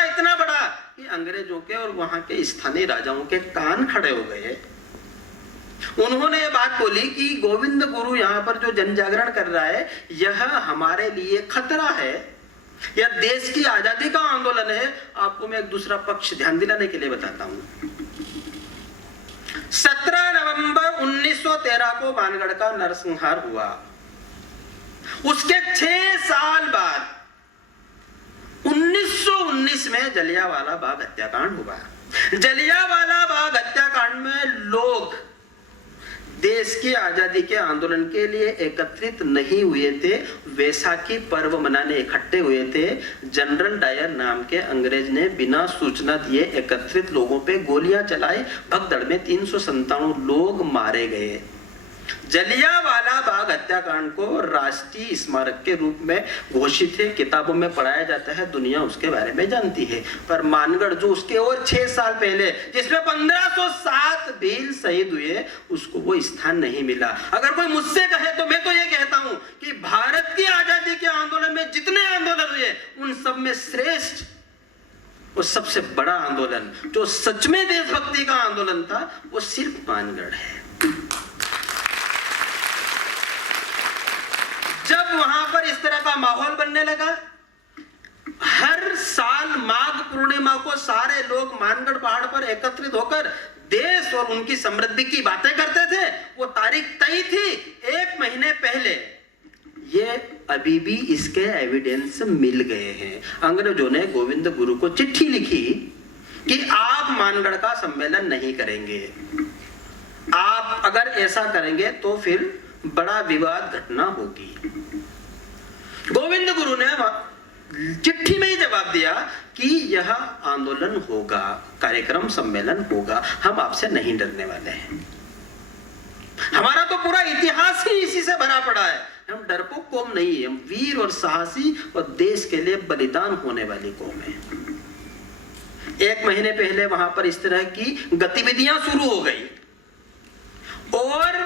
कि अंग्रेजों के और वहां के स्थानीय राजाओं के कान खड़े हो गए। उन्होंने ये बात बोली कि गोविंद गुरु यहाँ पर जो जनजागरण कर रहा है यह हमारे लिए खतरा है, यह देश की आजादी का आंदोलन है। आपको मैं एक दूसरा पक्ष ध्यान दिलाने के लिए बताता हूं। 17 नवंबर 1913 को मानगढ़ का नरसंहार हुआ। उसके 6 साल बाद 1919 में जलियांवाला बाग हत्याकांड हुआ। जलियांवाला बाग हत्याकांड में लोग देश की आजादी के आंदोलन के लिए एकत्रित नहीं हुए थे, वैसाखी पर्व मनाने इकट्ठे हुए थे। जनरल डायर नाम के अंग्रेज ने बिना सूचना दिए एकत्रित लोगों पे गोलियां चलाई। भगदड़ में 397 लोग मारे गए। जलियांवाला बाग हत्याकांड को राष्ट्रीय स्मारक के रूप में घोषित है, किताबों में पढ़ाया जाता है, दुनिया उसके बारे में जानती है। पर मानगढ़ जो उसके और 6 साल पहले जिसमें 1507 भील शहीद हुए, उसको वो स्थान नहीं मिला। अगर कोई मुझसे कहे तो मैं तो ये कहता हूं कि भारत की आजादी के आंदोलन में जितने आंदोलन हुए उन सब में श्रेष्ठ और सबसे बड़ा आंदोलन जो सच में देशभक्ति का आंदोलन था वो सिर्फ मानगढ़ है। जब वहां पर इस तरह का माहौल बनने लगा, हर साल माघ पूर्णिमा को सारे लोग मानगढ़ पहाड़ पर एकत्रित होकर देश और उनकी समृद्धि की बातें करते थे। वो तारीख तय थी 1 महीने पहले। ये अभी भी इसके एविडेंस मिल गए हैं। अंग्रेजों ने गोविंद गुरु को चिट्ठी लिखी कि आप मानगढ़ का सम्मेलन नहीं करेंगे, आप अगर ऐसा करेंगे तो फिर बड़ा विवाद घटना होगी। गोविंद गुरु ने चिट्ठी में ही जवाब दिया कि यह आंदोलन होगा, कार्यक्रम सम्मेलन होगा, हम आपसे नहीं डरने वाले हैं। हमारा तो पूरा इतिहास ही इसी से भरा पड़ा है। हम डरपोक कौम नहीं है, हम वीर और साहसी और देश के लिए बलिदान होने वाली कौम है। 1 महीने पहले वहां पर इस तरह की गतिविधियां शुरू हो गई और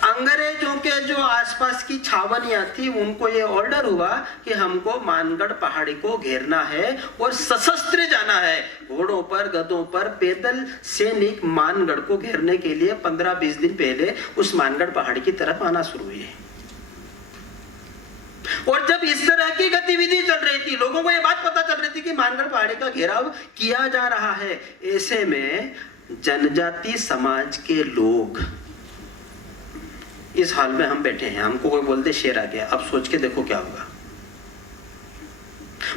अंग्रेजों के जो आसपास की छावनियां थी उनको ये ऑर्डर हुआ कि हमको मानगढ़ पहाड़ी को घेरना है और सशस्त्र जाना है। घोड़ों पर, गधों पर पैदल सैनिक मानगढ़ को घेरने के लिए 15-20 दिन पहले उस मानगढ़ पहाड़ी की तरफ आना शुरू हुए। और जब इस तरह की गतिविधि चल रही थी, लोगों को यह बात पता चल रही थी कि मानगढ़ पहाड़ी का घेराव किया जा रहा है, ऐसे में जनजाति समाज के लोग इस हाल में हम बैठे हैं, हमको कोई बोलते शेर आ गया, अब सोच के देखो क्या होगा।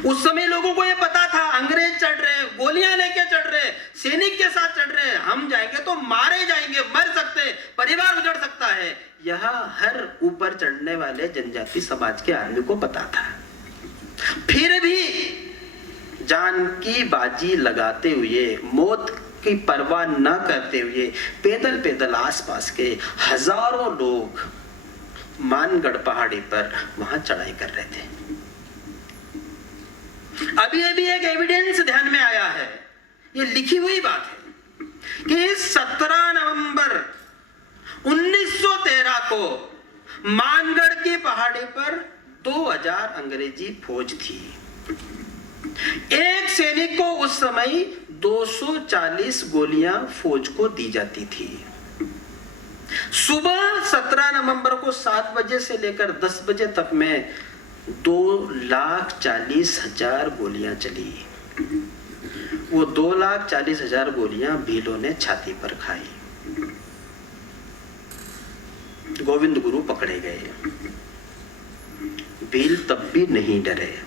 उस समय लोगों को यह पता था अंग्रेज चढ़ रहे, गोलियां लेके चढ़ रहे, सैनिक के साथ चढ़ रहे, हम जाएंगे तो मारे जाएंगे, मर सकते, परिवार उजड़ सकता है। यह हर ऊपर चढ़ने वाले जनजाति समाज के आदमी को पता था। फिर भी जान की बाजी लगाते हुए, मौत की परवाह न करते हुए पैदल पैदल आसपास के हजारों लोग मानगढ़ पहाड़ी पर वहां चढ़ाई कर रहे थे। अभी अभी एक एविडेंस ध्यान में आया है, ये लिखी हुई बात है कि 17 नवंबर 1913 को मानगढ़ की पहाड़ी पर 2000 अंग्रेजी फौज थी। एक सैनिक को उस समय 240 गोलियां फौज को दी जाती थी। सुबह 17 नवंबर को 7 बजे से लेकर 10 बजे तक में 2,40,000 गोलियां चली। वो 2,40,000 गोलियां भीलों ने छाती पर खाई। गोविंद गुरु पकड़े गए, भील तब भी नहीं डरे।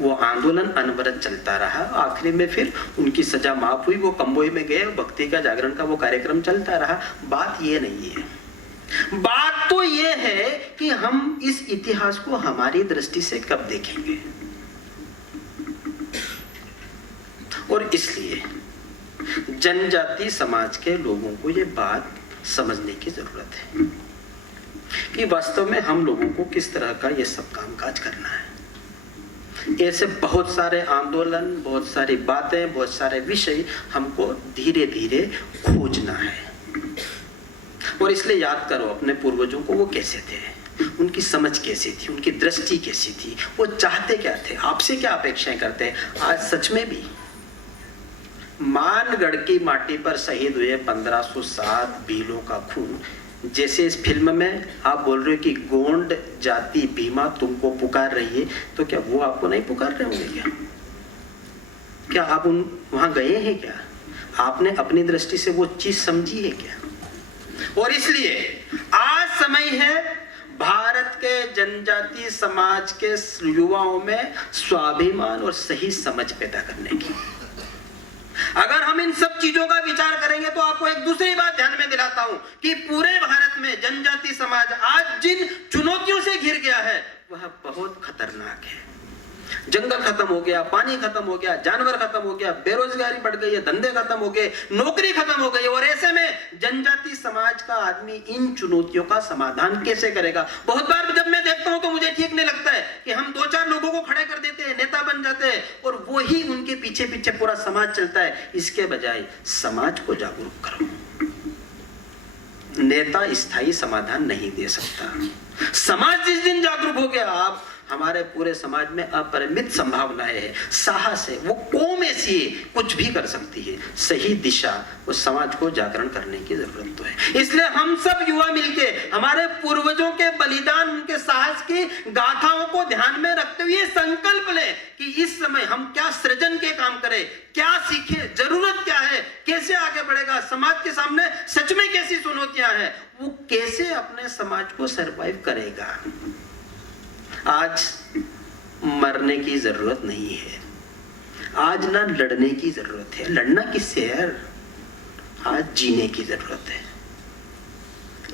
वो आंदोलन अनवरत चलता रहा। आखिरी में फिर उनकी सजा माफ हुई, वो कंबोई में गए, भक्ति का जागरण का वो कार्यक्रम चलता रहा। बात ये नहीं है, बात तो ये है कि हम इस इतिहास को हमारी दृष्टि से कब देखेंगे। और इसलिए जनजाति समाज के लोगों को ये बात समझने की जरूरत है कि वास्तव में हम लोगों को किस तरह का ये सब कामकाज करना है। ऐसे बहुत सारे आंदोलन, बहुत सारी बातें, बहुत सारे विषय हमको धीरे धीरे खोजना है। और इसलिए याद करो अपने पूर्वजों को, वो कैसे थे, उनकी समझ कैसी थी, उनकी दृष्टि कैसी थी, वो चाहते क्या थे, आपसे क्या अपेक्षाएं करते हैं। आज सच में भी मानगढ़ की माटी पर शहीद हुए 1507 भीलों का खून, जैसे इस फिल्म में आप बोल रहे हो कि गोंड जाति भीमा तुमको पुकार रही है, तो क्या वो आपको नहीं पुकार रहे होंगे? क्या आप वहां गए हैं? क्या आपने अपनी दृष्टि से वो चीज समझी है क्या? और इसलिए आज समय है भारत के जनजाति समाज के युवाओं में स्वाभिमान और सही समझ पैदा करने की। अगर हम इन सब चीजों का विचार करेंगे तो आपको एक दूसरी बात ध्यान में दिलाता हूं कि पूरे भारत में जनजाति समाज आज जिन चुनौतियों से घिर गया है वह बहुत खतरनाक है। जंगल खत्म हो गया, पानी खत्म हो गया, जानवर खत्म हो गया, बेरोजगारी बढ़ गई है, धंधे खत्म हो गए, नौकरी खत्म हो गई। और ऐसे में जनजाति समाज का आदमी इन चुनौतियों का समाधान कैसे करेगा? बहुत बार जब मैं देखता हूं तो मुझे ठीक नहीं लगता है कि हम 2-4 लोगों को खड़े कर देते हैं, नेता बन जाते हैं और वो ही उनके पीछे पीछे पूरा समाज चलता है। इसके बजाय समाज को जागरूक करो। नेता स्थायी समाधान नहीं दे सकता। समाज जिस दिन जागरूक हो गया, आप हमारे पूरे समाज में अपरिमित संभावनाएं है, साहस है। वो कौम ऐसी है, कुछ भी कर सकती है। सही दिशा और समाज को जागरण करने की जरूरत तो है। इसलिए हम सब युवा मिलके हमारे पूर्वजों के बलिदान, उनके साहस की गाथाओं को ध्यान में रखते हुए संकल्प ले कि इस समय हम क्या सृजन के काम करें, क्या सीखे, जरूरत क्या है, कैसे आगे बढ़ेगा, समाज के सामने सच में कैसी चुनौतियां हैं, वो कैसे अपने समाज को सरवाइव करेगा। आज मरने की जरूरत नहीं है, आज ना लड़ने की जरूरत है। लड़ना किससे है? आज जीने की जरूरत है।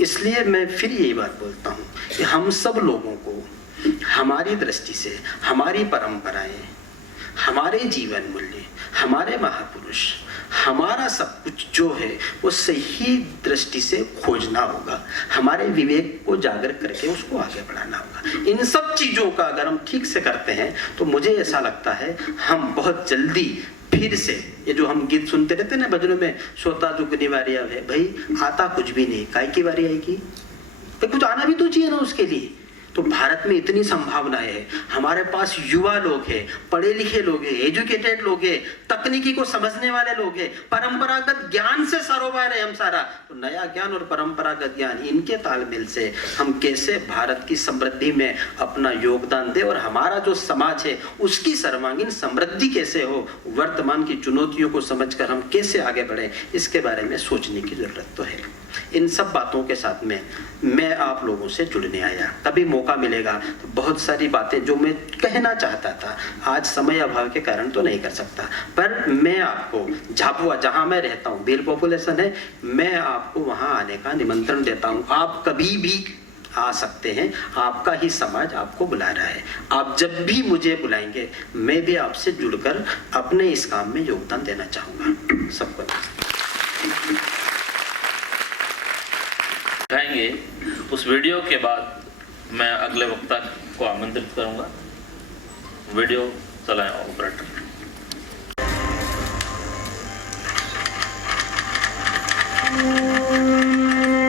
इसलिए मैं फिर यही बात बोलता हूं कि हम सब लोगों को हमारी दृष्टि से हमारी परंपराएं, हमारे जीवन मूल्य, हमारे महापुरुष, हमारा सब कुछ जो है वो सही दृष्टि से खोजना होगा। हमारे विवेक को जागृत करके उसको आगे बढ़ाना होगा। इन सब चीजों का अगर हम ठीक से करते हैं तो मुझे ऐसा लगता है हम बहुत जल्दी फिर से, ये जो हम गीत सुनते रहते हैं ना भजनों में, सोता जुगनी वारी है, भाई आता कुछ भी नहीं, काय की वारी आएगी? तो कुछ आना भी तो चाहिए ना उसके लिए। तो भारत में इतनी संभावनाएं है, हमारे पास युवा लोग हैं, पढ़े लिखे लोग हैं, एजुकेटेड लोग हैं, तकनीकी को समझने वाले लोग हैं, परंपरागत ज्ञान से सारों हो पा रहे हम सारा, तो नया ज्ञान और परंपरागत ज्ञान इनके तालमेल से हम कैसे भारत की समृद्धि में अपना योगदान दें और हमारा जो समाज है उसकी सर्वांगीण समृद्धि कैसे हो, वर्तमान की चुनौतियों को समझकर हम कैसे आगे बढ़े, इसके बारे में सोचने की जरूरत तो है। इन सब बातों के साथ में मैं आप लोगों से जुड़ने आया। कभी मौका मिलेगा तो बहुत सारी बातें जो मैं कहना चाहता था आज समय अभाव के कारण तो नहीं कर सकता, पर मैं आपको झाबुआ जहां मैं रहता हूं, भील पॉपुलेशन है, मैं आपको वहां आने का निमंत्रण देता हूं। आप कभी भी आ सकते हैं, आपका ही समाज आपको बुला रहा है। आप जब भी मुझे बुलाएंगे मैं भी आपसे जुड़कर अपने इस काम में योगदान देना चाहूंगा। सबको दिखाएंगे। उस वीडियो के बाद मैं अगले वक्ता को आमंत्रित करूंगा। वीडियो चलाएं ऑपरेटर।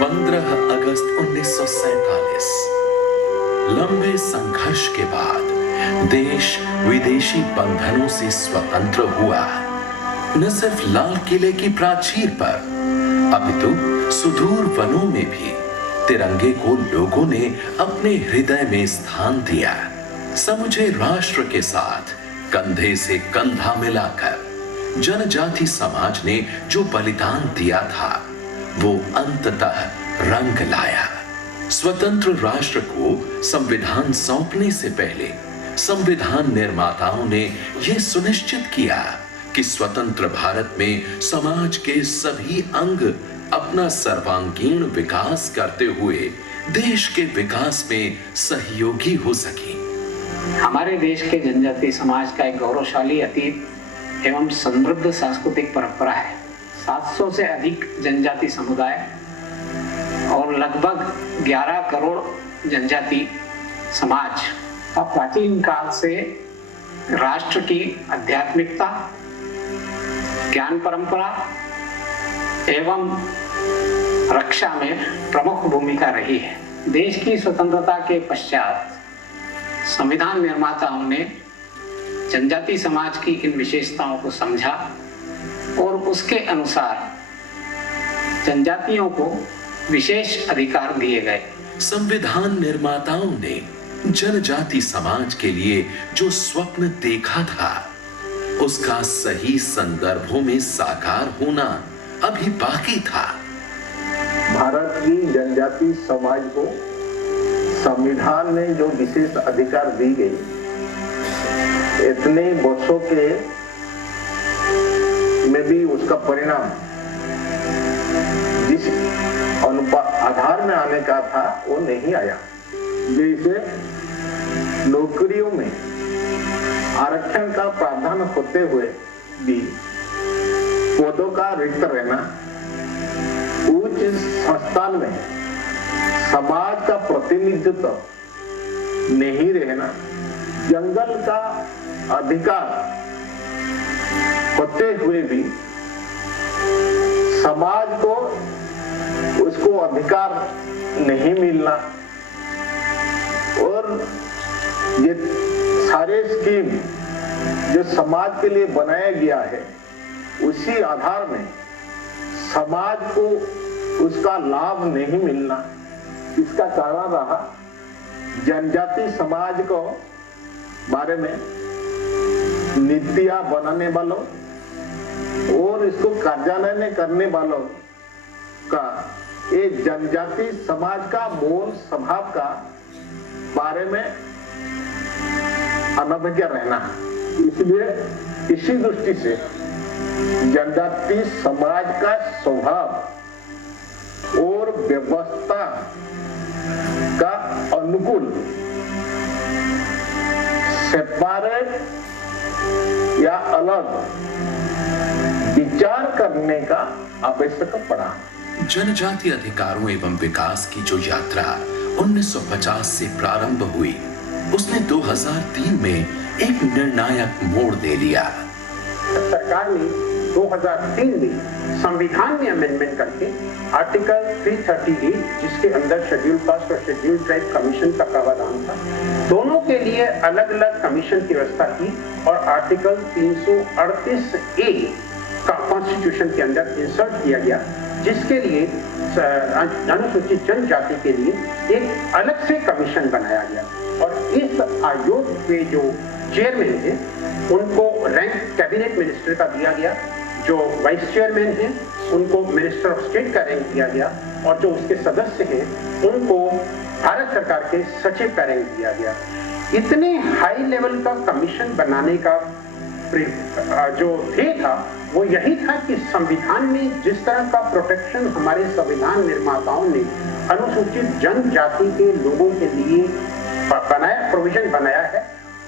15 अगस्त 1947 लंबे संघर्ष के बाद देश विदेशी बंधनों से स्वतंत्र हुआ। न सिर्फ लाल किले की प्राचीर पर, अपितु सुदूर वनों में भी तिरंगे को लोगों ने अपने हृदय में स्थान दिया। समूचे राष्ट्र के साथ कंधे से कंधा मिलाकर जनजाति समाज ने जो बलिदान दिया था वो अंततः रंग लाया। स्वतंत्र राष्ट्र को संविधान सौंपने से पहले संविधान निर्माताओं ने यह सुनिश्चित किया कि स्वतंत्र भारत में समाज के सभी अंग अपना सर्वांगीण विकास करते हुए देश के विकास में सहयोगी हो सके। हमारे देश के जनजातीय समाज का एक गौरवशाली अतीत एवं समृद्ध सांस्कृतिक परंपरा है। 700 से अधिक जनजाति समुदाय और लगभग 11 करोड़ जनजाति समाज का प्राचीन काल से राष्ट्र की आध्यात्मिकता, ज्ञान परंपरा एवं रक्षा में प्रमुख भूमिका रही है। देश की स्वतंत्रता के पश्चात संविधान निर्माताओं ने जनजाति समाज की इन विशेषताओं को समझा और उसके अनुसार जनजातियों को विशेष अधिकार दिए गए। संविधान निर्माताओं ने जनजाति समाज के लिए जो स्वप्न देखा था उसका सही संदर्भों में साकार होना अभी बाकी था। भारत की जनजाति समाज को संविधान में जो विशेष अधिकार दी गई, इतने वर्षों के में भी उसका परिणाम जिस आधार में आने का था वो नहीं आया। जैसे नौकरियों में आरक्षण का प्रावधान होते हुए भी पदों का रिक्त रहना, उच्च संस्थान में समाज का प्रतिनिधित्व नहीं रहना, जंगल का अधिकार होते हुए भी समाज को उसको अधिकार नहीं मिलना, और ये सारे स्कीम जो समाज के लिए बनाया गया है उसी आधार में समाज को उसका लाभ नहीं मिलना, इसका कारण रहा जनजाति समाज को बारे में नीतियां बनाने वालों और इसको कार्यान्वयन करने वालों का ये जनजाति समाज का मूल स्वभाव का बारे में अनभिज्ञ रहना। इसलिए इसी दृष्टि से जनजाति समाज का स्वभाव और व्यवस्था का अनुकूल सेपरेट या अलग विचार करने का आवश्यक पड़ा। जनजाति अधिकारों एवं विकास की जो यात्रा 1950 से प्रारंभ हुई, उसने 2003 में एक निर्णायक मोड़ ले लिया। सरकार ने 2003 में संविधान में अमेंडमेंट करके आर्टिकल 338 जिसके अंदर शेड्यूल कास्ट और शेड्यूल ट्राइब कमीशन का प्रावधान था, दोनों के लिए अलग अलग कमीशन की व्यवस्था की और आर्टिकल 338A का कॉन्स्टिट्यूशन के अंदर इंसर्ट किया गया जिसके लिए अनुसूचित जनजाति के लिए एक अलग से कमीशन बनाया गया और इस आयोग के जो चेयरमैन हैं उनको रैंक कैबिनेट मिनिस्टर का दिया गया, जो वाइस चेयरमैन हैं उनको मिनिस्टर ऑफ स्टेट का रैंक दिया गया और जो उसके सदस्य हैं उनको भारत सरकार के सचिव का रैंक दिया गया। इतने हाई लेवल का कमीशन बनाने का जो ध्येय था वो यही था कि संविधान में जिस तरह का प्रोटेक्शन हमारे संविधान निर्माताओं ने अनुसूचित जनजाति के लोगों के लिए प्रोविजन बनाया है,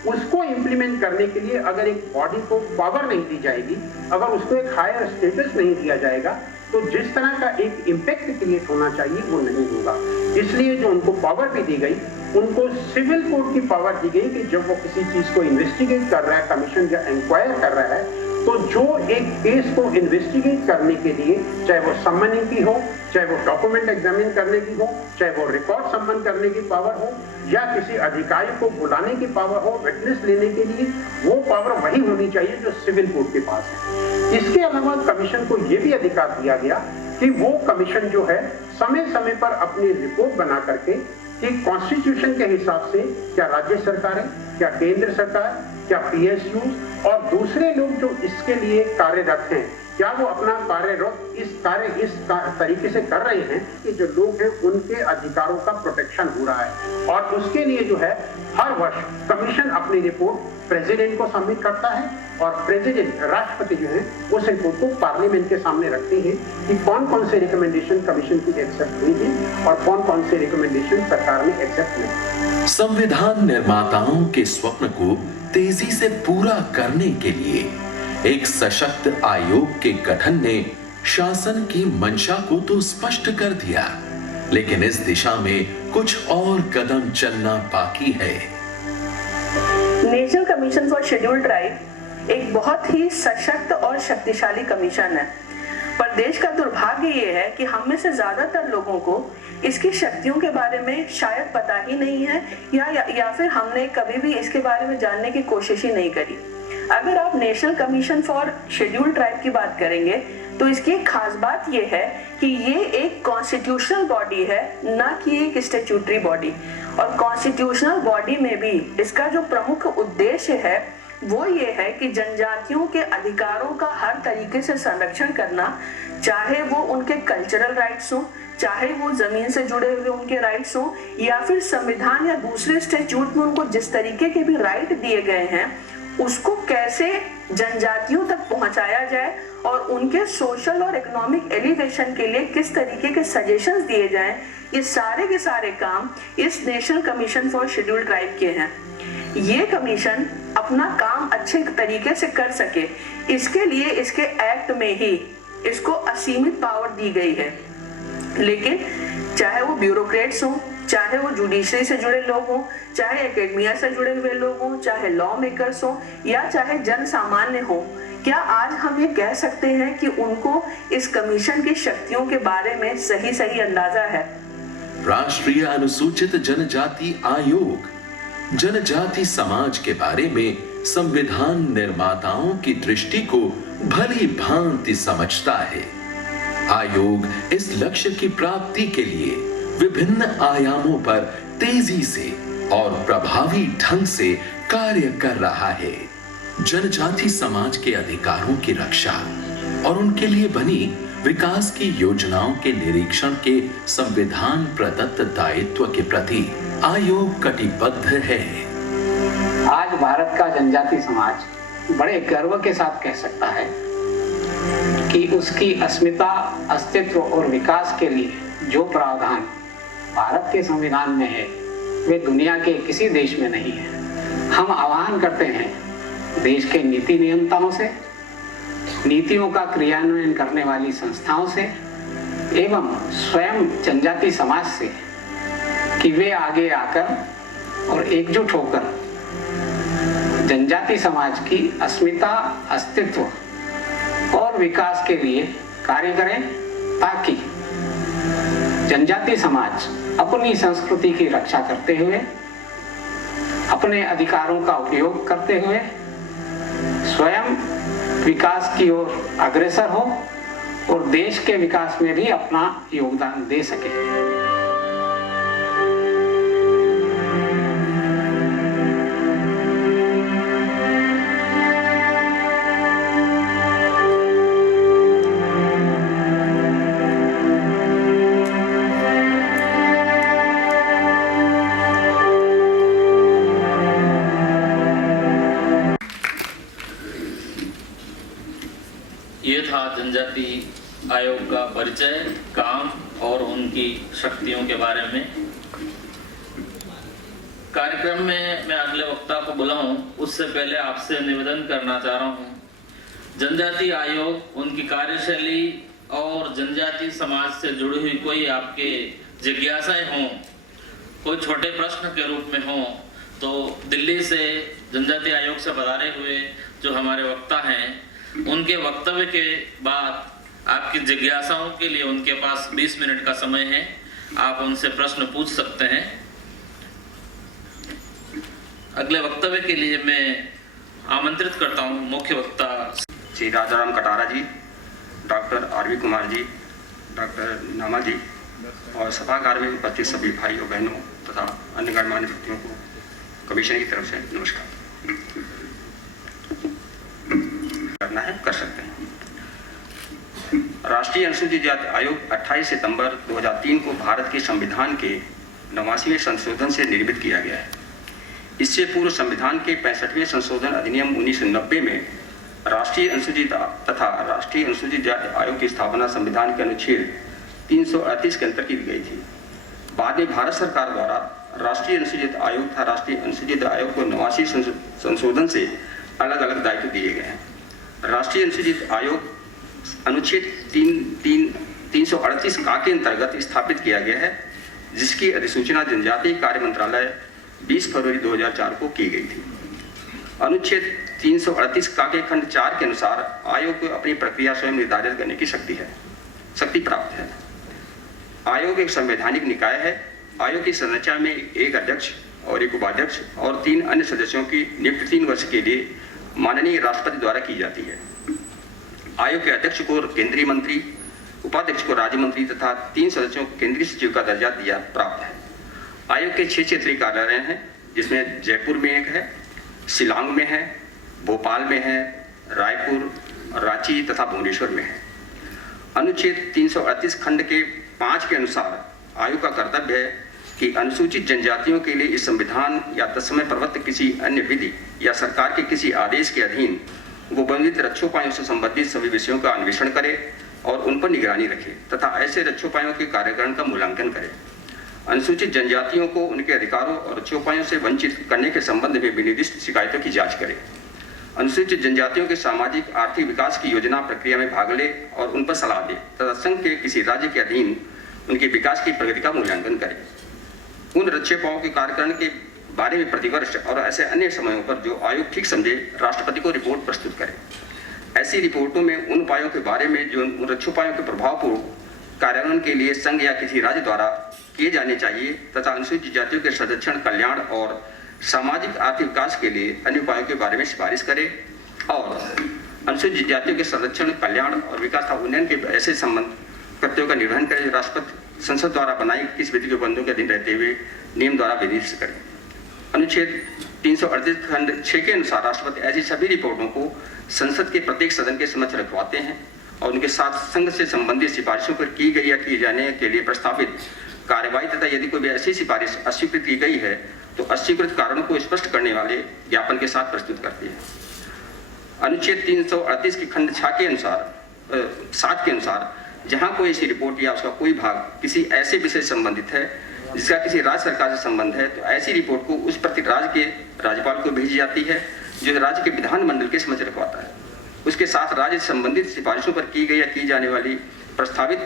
उसको इम्प्लीमेंट करने के लिए अगर एक बॉडी को पावर नहीं दी जाएगी, अगर उसको एक हायर स्टेटस नहीं दिया जाएगा, तो जिस तरह का एक इम्पैक्ट क्रिएट होना चाहिए वो नहीं होगा। इसलिए जो उनको पावर भी दी गई, उनको सिविल कोर्ट की पावर दी गई कि जब वो किसी चीज को इन्वेस्टिगेट कर रहा है, कमीशन या इंक्वायर कर रहा है, तो जो एक केस को इन्वेस्टिगेट करने के लिए, चाहे वो समनिंग की हो, चाहे वो डॉक्यूमेंट एग्जामिन करने की हो, चाहे वो रिकॉर्ड सम्मन करने की पावर हो या किसी अधिकारी को बुलाने की पावर हो, विटनेस लेने के लिए, वो पावर वही होनी चाहिए जो सिविल कोर्ट के पास है। इसके अलावा कमीशन को यह भी अधिकार दिया गया कि वो कमीशन जो है समय समय पर अपनी रिपोर्ट बना करके कि कॉन्स्टिट्यूशन के हिसाब से क्या राज्य सरकारें, क्या केंद्र सरकार, क्या पीएसयू और दूसरे लोग जो इसके लिए कार्यरत हैं, क्या वो अपना कार्य इस तरीके से कर रहे हैं कि जो लोग हैं उनके अधिकारों का प्रोटेक्शन हो रहा है। और उसके लिए जो है हर वर्ष कमीशन अपनी रिपोर्ट प्रेसिडेंट को सबमिट करता है और प्रेसिडेंट राष्ट्रपति जो है उस रिपोर्ट को पार्लियामेंट के सामने रखते हैं कि कौन कौन से रिकमेंडेशन कमीशन की एक्सेप्ट हुई है और कौन कौन से रिकमेंडेशन सरकार ने एक्सेप्ट नहीं। संविधान निर्माताओं के स्वप्न को तेजी से पूरा करने के लिए एक सशक्त आयोग के गठन ने शासन की मंशा को तो स्पष्ट कर दिया, लेकिन इस दिशा में कुछ और कदम चलना बाकी है। National commission for scheduled tribe एक बहुत ही सशक्त और शक्तिशाली कमीशन है, पर देश का दुर्भाग्य ये है कि हम में से ज्यादातर लोगों को इसकी शक्तियों के बारे में शायद पता ही नहीं है या फिर हमने कभी भी इसके बारे में जानने की कोशिश ही नहीं करी। अगर आप national commission for scheduled tribe की बात करेंगे तो इसकी एक खास बात यह है कि ये एक कॉन्स्टिट्यूशनल बॉडी है, न कि एक स्टैट्यूटरी बॉडी। और कॉन्स्टिट्यूशनल बॉडी में भी इसका जो प्रमुख उद्देश्य है वो ये है कि जनजातियों के अधिकारों का हर तरीके से संरक्षण करना, चाहे वो उनके कल्चरल राइट्स हो, चाहे वो जमीन से जुड़े हुए उनके राइट्स हो, या फिर संविधान या दूसरे स्टैट्यूट में उनको जिस तरीके के भी राइट दिए गए हैं उसको कैसे जनजातियों तक पहुंचाया जाए और उनके सोशल और इकोनॉमिक एलिवेशन के लिए किस तरीके के सजेशंस दिए जाएं, ये सारे के सारे काम इस national commission for scheduled tribe के हैं। ये कमीशन अपना काम अच्छे तरीके से कर सके, इसके लिए इसके एक्ट में ही इसको असीमित पावर दी गई है। लेकिन चाहे वो ब्यूरोक्रेट्स हो, चाहे वो जुडिशरी से जुड़े लोग हों, चाहे एकेडमिया से जुड़े हुए लोग हों, चाहे लॉ मेकर्स हों या चाहे जन सामान्य हो, क्या आज हम ये कह सकते हैं कि उनको इस कमीशन की शक्तियों के बारे में सही अंदाजा है? राष्ट्रीय अनुसूचित जनजाति आयोग जनजाति समाज के बारे में संविधान निर्माताओं की दृष्टि को भली भांति समझता है। आयोग इस लक्ष्य की प्राप्ति के लिए विभिन्न आयामों पर तेजी से और प्रभावी ढंग से कार्य कर रहा है। जनजाति समाज के अधिकारों की रक्षा और उनके लिए बनी विकास की योजनाओं के निरीक्षण के संविधान प्रदत्त दायित्व के प्रति आयोग कटिबद्ध है। आज भारत का जनजाति समाज बड़े गर्व के साथ कह सकता है कि उसकी अस्मिता, अस्तित्व और विकास के लिए जो प्रावधान भारत के संविधान में है वे दुनिया के किसी देश में नहीं है। हम आह्वान करते हैं देश के नीति नियंताओं से, नीतियों का क्रियान्वयन करने वाली संस्थाओं से एवं स्वयं जनजाति समाज से कि वे आगे आकर और एकजुट होकर जनजाति समाज की अस्मिता, अस्तित्व और विकास के लिए कार्य करें ताकि जनजाति समाज अपनी संस्कृति की रक्षा करते हुए, अपने अधिकारों का उपयोग करते हुए स्वयं विकास की ओर अग्रसर हो और देश के विकास में भी अपना योगदान दे सके। ये था जनजाति आयोग का परिचय, काम और उनकी शक्तियों के बारे में। कार्यक्रम में मैं अगले वक्ता को बुलाऊं उससे पहले आपसे निवेदन करना चाह रहा हूं, जनजाति आयोग, उनकी कार्यशैली और जनजाति समाज से जुड़ी हुई कोई आपके जिज्ञासाएं हों, कोई छोटे प्रश्न के रूप में हों, तो दिल्ली से जनजाति आयोग से पधारे हुए जो हमारे वक्ता हैं, उनके वक्तव्य के बाद आपकी जिज्ञासाओं के लिए उनके पास 20 मिनट का समय है, आप उनसे प्रश्न पूछ सकते हैं। अगले वक्तव्य के लिए मैं आमंत्रित करता हूं मुख्य वक्ता श्री राजाराम कटारा जी, doctor RV Kumar ji, doctor नामा जी और सभागार में उपस्थित सभी भाइयों बहनों तथा अन्य गणमान्य व्यक्तियों को कमीशन की तरफ से नमस्कार। करना है कर सकते हैं। राष्ट्रीय अनुसूचित जाति आयोग 28 सितंबर 2003 को भारत के संविधान के 89वें संशोधन से निर्मित किया गया है। इससे पूर्व संविधान के 65वें संशोधन अधिनियम 1990 में राष्ट्रीय अनुसूचित तथा राष्ट्रीय अनुसूचित जाति आयोग की स्थापना संविधान के अनुच्छेद 338 के अंतर्गत की गई थी। बाद में भारत सरकार द्वारा राष्ट्रीय अनुसूचित आयोग तथा राष्ट्रीय अनुसूचित आयोग को 89 संशोधन से अलग अलग दायित्व दिए गए हैं। राष्ट्रीय अनुसूचित आयोग अनुच्छेद 338 का के अंतर्गत स्थापित किया गया है, जिसकी अधिसूचना जनजातीय कार्य मंत्रालय 20 फरवरी 2004 को की गई थी। अनुच्छेद 338 का के खंड 4 के अनुसार आयोग को अपनी प्रक्रिया स्वयं निर्धारित करने की शक्ति प्राप्त है। आयोग एक संवैधानिक निकाय है। आयोग की संरचना में एक अध्यक्ष और एक उपाध्यक्ष और 3 अन्य सदस्यों की नियुक्ति 3 वर्ष के लिए माननीय राष्ट्रपति द्वारा की जाती है। आयोग के अध्यक्ष को केंद्रीय मंत्री, उपाध्यक्ष को राज्य मंत्री तथा 3 सदस्यों को केंद्रीय सचिव का दर्जा प्राप्त है। आयोग के 6 क्षेत्रीय कार्यालय हैं, जिसमें जयपुर में एक है, शिलांग में है, भोपाल में है, रायपुर, रांची तथा भुवनेश्वर में है। अनुच्छेद 338 खंड के 5 के अनुसार आयोग का कर्तव्य है कि अनुसूचित जनजातियों के लिए इस संविधान या तत्समय प्रवृत्त किसी अन्य विधि या सरकार के किसी आदेश के अधीन गोपनीय रक्षोपायों से संबंधित सभी विषयों का अन्वेषण करे और उन पर निगरानी रखे तथा ऐसे रक्षोपायों के कार्यकरण का मूल्यांकन करे। अनुसूचित जनजातियों को उनके अधिकारों और रक्षोपायों से वंचित करने के संबंध में विनिर्दिष्ट शिकायतों की जांच करे। अनुसूचित जनजातियों के सामाजिक आर्थिक विकास की योजना प्रक्रिया में भाग ले और उन पर सलाह दे तथा संघ के किसी राज्य के अधीन उनके विकास की प्रगति का मूल्यांकन करे। उन रक्षोपायों के कार्यकरण के बारे में प्रतिवर्ष और ऐसे अन्य समयों पर जो आयोग ठीक समझे राष्ट्रपति को रिपोर्ट प्रस्तुत करे। ऐसी रिपोर्टों में उन उपायों के बारे में जो उन रक्षोपायों के प्रभावपूर्ण कार्यान्वयन के लिए संघ या किसी राज्य द्वारा किए जाने चाहिए तथा अनुसूचित जातियों के संरक्षण, कल्याण और सामाजिक आर्थिक विकास के लिए अन्य उपायों के बारे में सिफारिश करे और अनुसूचित जातियों के संरक्षण, कल्याण और विकास तथा उन्नयन के ऐसे संबंध कर्तव्यों का निर्वहन करे जो राष्ट्रपति संसद द्वारा बनाई किस विधि के बंधों के अधीन रहते हुए नियम द्वारा विनिर्दिष्ट करे। अनुच्छेद 338 खंड 6 के अनुसार राष्ट्रपति ऐसी सभी रिपोर्टों को संसद के प्रत्येक सदन के समक्ष रखवाते हैं और उनके साथ संघ से संबंधित सिफारिशों पर की गई या किए जाने के लिए प्रस्तावित कार्यवाही तथा यदि कोई भी ऐसी सिफारिश अस्वीकृत की गई है तो अस्वीकृत कारणों को स्पष्ट करने वाले ज्ञापन के साथ प्रस्तुत करती है। अनुच्छेद 338 के खंड 7 के अनुसार जहां कोई ऐसी रिपोर्ट या उसका कोई भाग किसी ऐसे विषय से संबंधित है जिसका किसी राज्य सरकार से संबंध है तो ऐसी रिपोर्ट को उस प्रति राज्य के राज्यपाल को भेजी जाती है जो राज्य के विधानमंडल के समक्ष रखवाता है। उसके साथ राज्य से संबंधित सिफारिशों पर की गई या की जाने वाली प्रस्तावित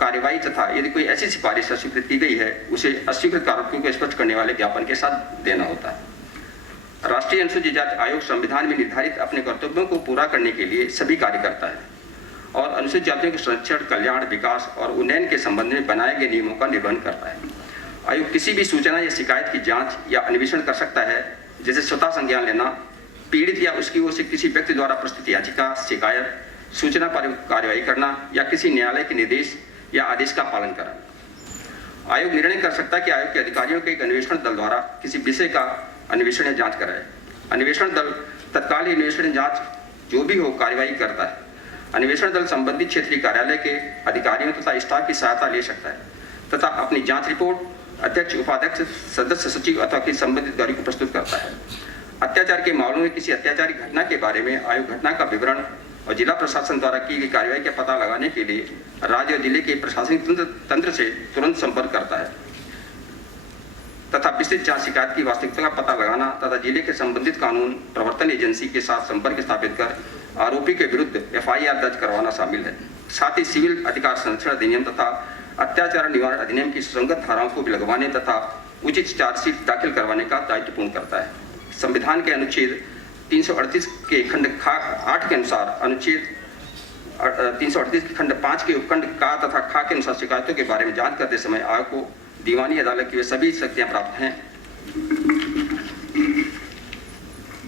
कार्यवाही तथा यदि कोई ऐसी सिफारिश अस्वीकृत की गई है उसे अस्वीकृत कारणों को स्पष्ट करने वाले ज्ञापन के साथ देना होता है। राष्ट्रीय अनुसूचित जाति आयोग संविधान में निर्धारित अपने कर्तव्यों को पूरा करने के लिए सभी कार्य करता है और अनुसूचित जातियों के संरक्षण, कल्याण, विकास और उन्नयन के संबंध में बनाए गए नियमों का निर्वहन करता है। आयोग किसी भी सूचना या शिकायत की जांच या अन्वेषण कर सकता है, जैसे स्वतः संज्ञान लेना, पीड़ित या उसकी ओर से किसी व्यक्ति द्वारा प्रस्तुत याचिका, शिकायत सूचना पर कार्रवाई करना या किसी न्यायालय के निर्देश या आदेश का पालन कराना। आयोग निर्णय कर सकता है कि आयोग के अधिकारियों के एक अन्वेषण दल द्वारा किसी विषय का अन्वेषण या जांच कराए। अन्वेषण दल तत्काल अन्वेषण जांच जो भी हो कार्रवाई करता है। अन्वेषण दल संबंधित क्षेत्रीय कार्यालय के अधिकारियों तथा स्टाफ की सहायता ले सकता है तथा अपनी जांच रिपोर्ट अध्यक्ष, उपाध्यक्ष, सदस्य सचिव अथवा किसी संबंधित अधिकारी को प्रस्तुत करता है। अत्याचार के मामलों में किसी अत्याचारी घटना के बारे में आयोग घटना का विवरण और जिला प्रशासन द्वारा की गई कार्रवाई का पता लगाने के लिए राज्य और जिले के प्रशासनिक तंत्र से तुरंत संपर्क करता है तथा विस्तृत जांच शिकायत की वास्तविकता का पता लगाना तथा जिले के संबंधित कानून प्रवर्तन एजेंसी के साथ संपर्क स्थापित कर आरोपी के विरुद्ध FIR दर्ज करवाना शामिल है। साथ ही सिविल अधिकार संरक्षण अधिनियम तथा अत्याचार निवारण अधिनियम की सुसंगत धाराओं को भी लगवाने तथा उचित चार्जशीट दाखिल करवाने का दायित्व पूर्ण करता है। संविधान के अनुच्छेद 338 के खंड 8 के अनुसार अनुच्छेद 338 के खंड 5 के उपखंड का तथा खा के अनुसार शिकायतों के बारे में जांच करते समय आयोग को दीवानी अदालत की सभी शक्तियां प्राप्त हैं।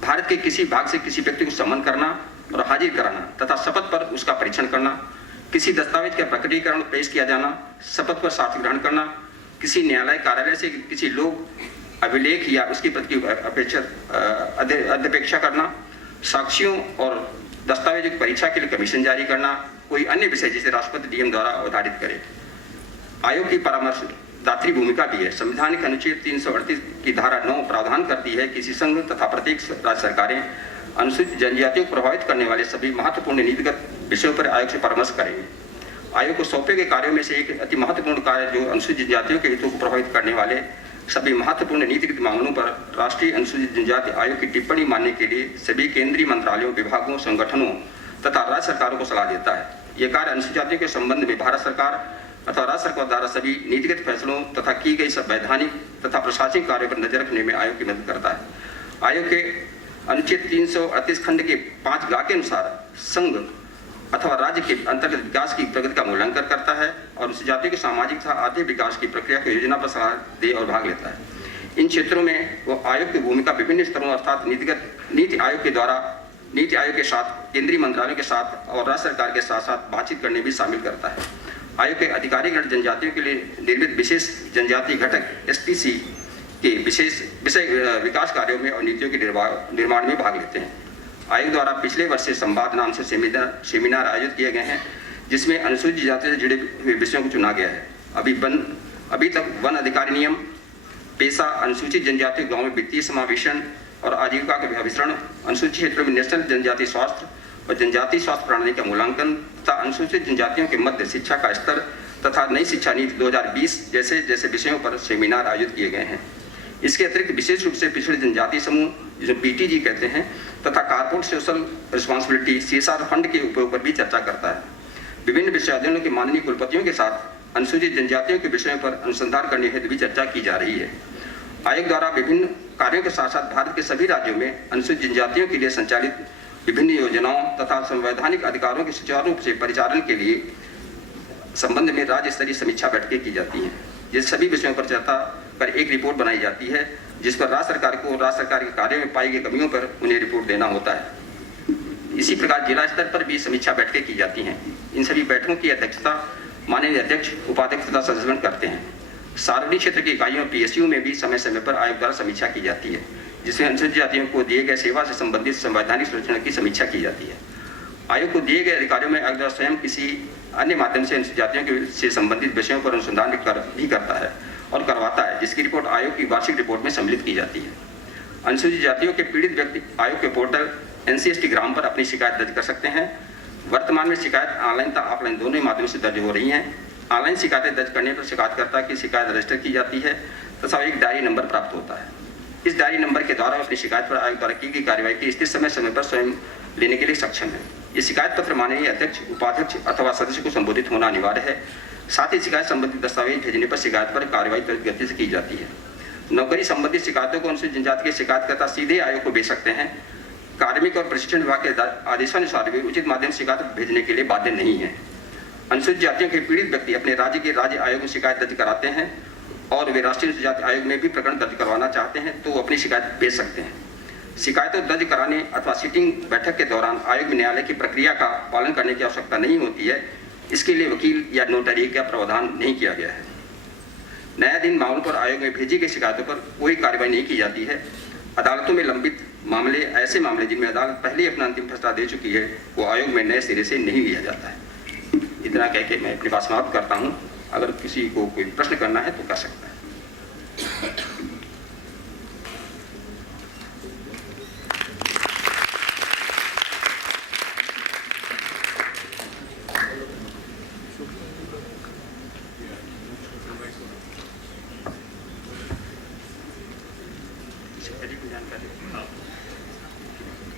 भारत के किसी भाग से किसी व्यक्ति को सम्मन करना और हाजिर कराना तथा शपथ पर उसका परीक्षण करना, किसी दस्तावेज का प्रकटीकरण पेश किया जाना, शपथ पर साक्ष्य ग्रहण करना, किसी न्यायालय कार्यालय से किसी लोग अभिलेख या उसकी प्रति अध्यपेक्षा करना, साक्ष्यों और दस्तावेजों की परीक्षा के लिए कमीशन जारी करना, कोई अन्य विषय जिसे राष्ट्रपति DM द्वारा अवधारित करे। आयोग की परामर्शदात्री भूमिका भी है। संविधान के अनुच्छेद 338 की धारा 9 प्रावधान करती है कि किसी संघ तथा प्रत्येक राज्य सरकारें अनुसूचित जनजातियों को प्रभावित करने वाले सभी महत्वपूर्ण नीतिगत विषयों पर आयोग से परामर्श करेंगे। आयोग को सौंपे गए कार्यों में से एक अति महत्वपूर्ण कार्य जो अनुसूचित जातियों के हितों को प्रभावित करने वाले सभी महत्वपूर्ण नीतिगत मामलों पर राष्ट्रीय अनुसूचित जनजाति आयोग की टिप्पणी मानने के लिए सभी केंद्रीय मंत्रालयों, विभागों, संगठनों तथा राज्य सरकारों को सलाह देता है। यह कार्य अनुसूचित जातियों के संबंध में भारत सरकार अथवा राज्य सरकार द्वारा सभी नीतिगत फैसलों तथा की गई संवैधानिक तथा प्रशासनिक कार्यों पर नजर रखने में आयोग की मदद करता है। आयोग के अनुच्छेद 338 खंड के 5 के अनुसार संघ अथवा राज्य के अंतर्गत विकास की प्रगति का मूल्यांकन करता है और उस जाति के सामाजिक तथा आर्थिक विकास की प्रक्रिया की योजना पर सलाह दे और भाग लेता है। इन क्षेत्रों में वो आयोग की भूमिका विभिन्न स्तरों अर्थात नीति आयोग के द्वारा नीति आयोग के साथ, केंद्रीय मंत्रालयों के साथ और राज्य सरकार के साथ साथ बातचीत करने भी शामिल करता है। आयोग के अधिकारीगण जनजातियों के लिए निर्मित विशेष जनजातीय घटक SPC के विषय विकास कार्यों में और नीतियों के निर्माण में भाग लेते हैं। आयोग द्वारा पिछले वर्ष से संवाद नाम से सेमिनार आयोजित किए गए हैं जिसमें अनुसूचित जाति से जुड़े हुए विषयों को चुना गया है। अभी तक वन अधिकारी नियम, पेशा, अनुसूचित जनजाति गाँव में वित्तीय समावेशन और आजीविका का वितरण, अनुसूचित क्षेत्रों में नेशनल जनजातीय स्वास्थ्य और जनजातीय स्वास्थ्य प्रणाली का मूल्यांकन तथा अनुसूचित जनजातियों के मध्य शिक्षा का स्तर तथा नई शिक्षा नीति 2020 जैसे विषयों पर सेमिनार आयोजित किए गए हैं। इसके अतिरिक्त विशेष रूप से पिछड़े जनजातीय समूह जो PTG कहते हैं तथा corporate social responsibility CSR fund के उपयोग पर भी चर्चा करता है। विभिन्न विश्वविद्यालयों के माननीय कुलपतियों के साथ अनुसूचित जनजातियों के विषयों पर अनुसंधान करने हेतु भी चर्चा की जा रही है। आयोग द्वारा विभिन्न कार्यों के साथ साथ भारत के सभी राज्यों में अनुसूचित जनजातियों के लिए संचालित विभिन्न योजनाओं तथा संवैधानिक अधिकारों के सुचारू रूप से परिचालन के लिए संबंध में राज्य स्तरीय समीक्षा बैठकें की जाती हैं। जिस सभी विषयों पर चर्चा कर एक रिपोर्ट बनाई जाती है जिस पर राज्य सरकार को राज्य सरकार के कार्यों में पाई गई कमियों पर उन्हें रिपोर्ट देना होता है। इसी प्रकार जिला स्तर पर भी समीक्षा बैठकें की जाती हैं। इन सभी बैठकों की अध्यक्षता माननीय अध्यक्ष, उपाध्यक्ष तथा सदस्यगण करते हैं। सार्वजनिक क्षेत्र की इकाइयों PSU में भी समय समय पर आयोग द्वारा समीक्षा की जाती है जिसमें अनुसूचित जातियों को दिए गए सेवा से संबंधित संवैधानिक सुरक्षा की समीक्षा की जाती है। आयोग को दिए गए अधिकारियों में आयोग द्वारा स्वयं किसी अन्य माध्यम से अनुसूचित जातियों से संबंधित विषयों पर अनुसंधान भी करता है और करवाता है जिसकी रिपोर्ट आयोग की वार्षिक रिपोर्ट में सम्मिलित की जाती है। अनुसूचित जातियों के पीड़ित व्यक्ति आयोग के पोर्टल NCST ग्राम पर अपनी शिकायत दर्ज कर सकते हैं। वर्तमान में शिकायत ऑनलाइन तथा ऑफलाइन दोनों ही माध्यम से दर्ज हो रही हैं। ऑनलाइन शिकायतें दर्ज करने पर शिकायतकर्ता की शिकायत रजिस्टर की जाती है तथा एक डायरी नंबर प्राप्त होता है। इस डायरी नंबर के द्वारा अपनी शिकायत पर आयोग द्वारा की गई कार्रवाई की स्थिति समय समय पर स्वयं लेने के लिए सक्षम है। ये शिकायत पत्र माननीय अध्यक्ष, उपाध्यक्ष अथवा सदस्य को संबोधित होना अनिवार्य है। साथ ही शिकायत संबंधित दस्तावेज भेजने पर शिकायत पर कार्रवाई त्वरित गति से की जाती है। नौकरी संबंधित शिकायतों को अनुसूचित जनजाति के शिकायतकर्ता सीधे आयोग को भेज सकते हैं। कार्मिक और प्रशिक्षण विभाग के आदेशानुसार भी उचित माध्यम से शिकायत भेजने के लिए बाध्य नहीं है। अनुसूचित जातियों के पीड़ित व्यक्ति अपने राज्य के राज्य आयोग में शिकायत दर्ज कराते हैं और वे राष्ट्रीय अनुसूचित जाति आयोग में भी प्रकरण दर्ज करवाना चाहते हैं तो वो अपनी शिकायत भेज सकते हैं। शिकायतों दर्ज कराने अथवा सिटिंग बैठक के दौरान आयोग में न्यायालय की प्रक्रिया का पालन करने की आवश्यकता नहीं होती है। इसके लिए वकील या नोटरी का प्रावधान नहीं किया गया है। न्यायाधीन मामलों पर आयोग में भेजी गई शिकायतों पर कोई कार्रवाई नहीं की जाती है। अदालतों में लंबित मामले, ऐसे मामले जिनमें अदालत पहले अपना अंतिम फैसला दे चुकी है, वो आयोग में नए सिरे से नहीं लिया जाता है। इतना कह के मैं अपनी बात समाप्त करता हूँ। अगर किसी को कोई प्रश्न करना है तो कर सकता है।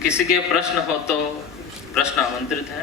किसी के प्रश्न हो तो प्रश्न आमंत्रित है।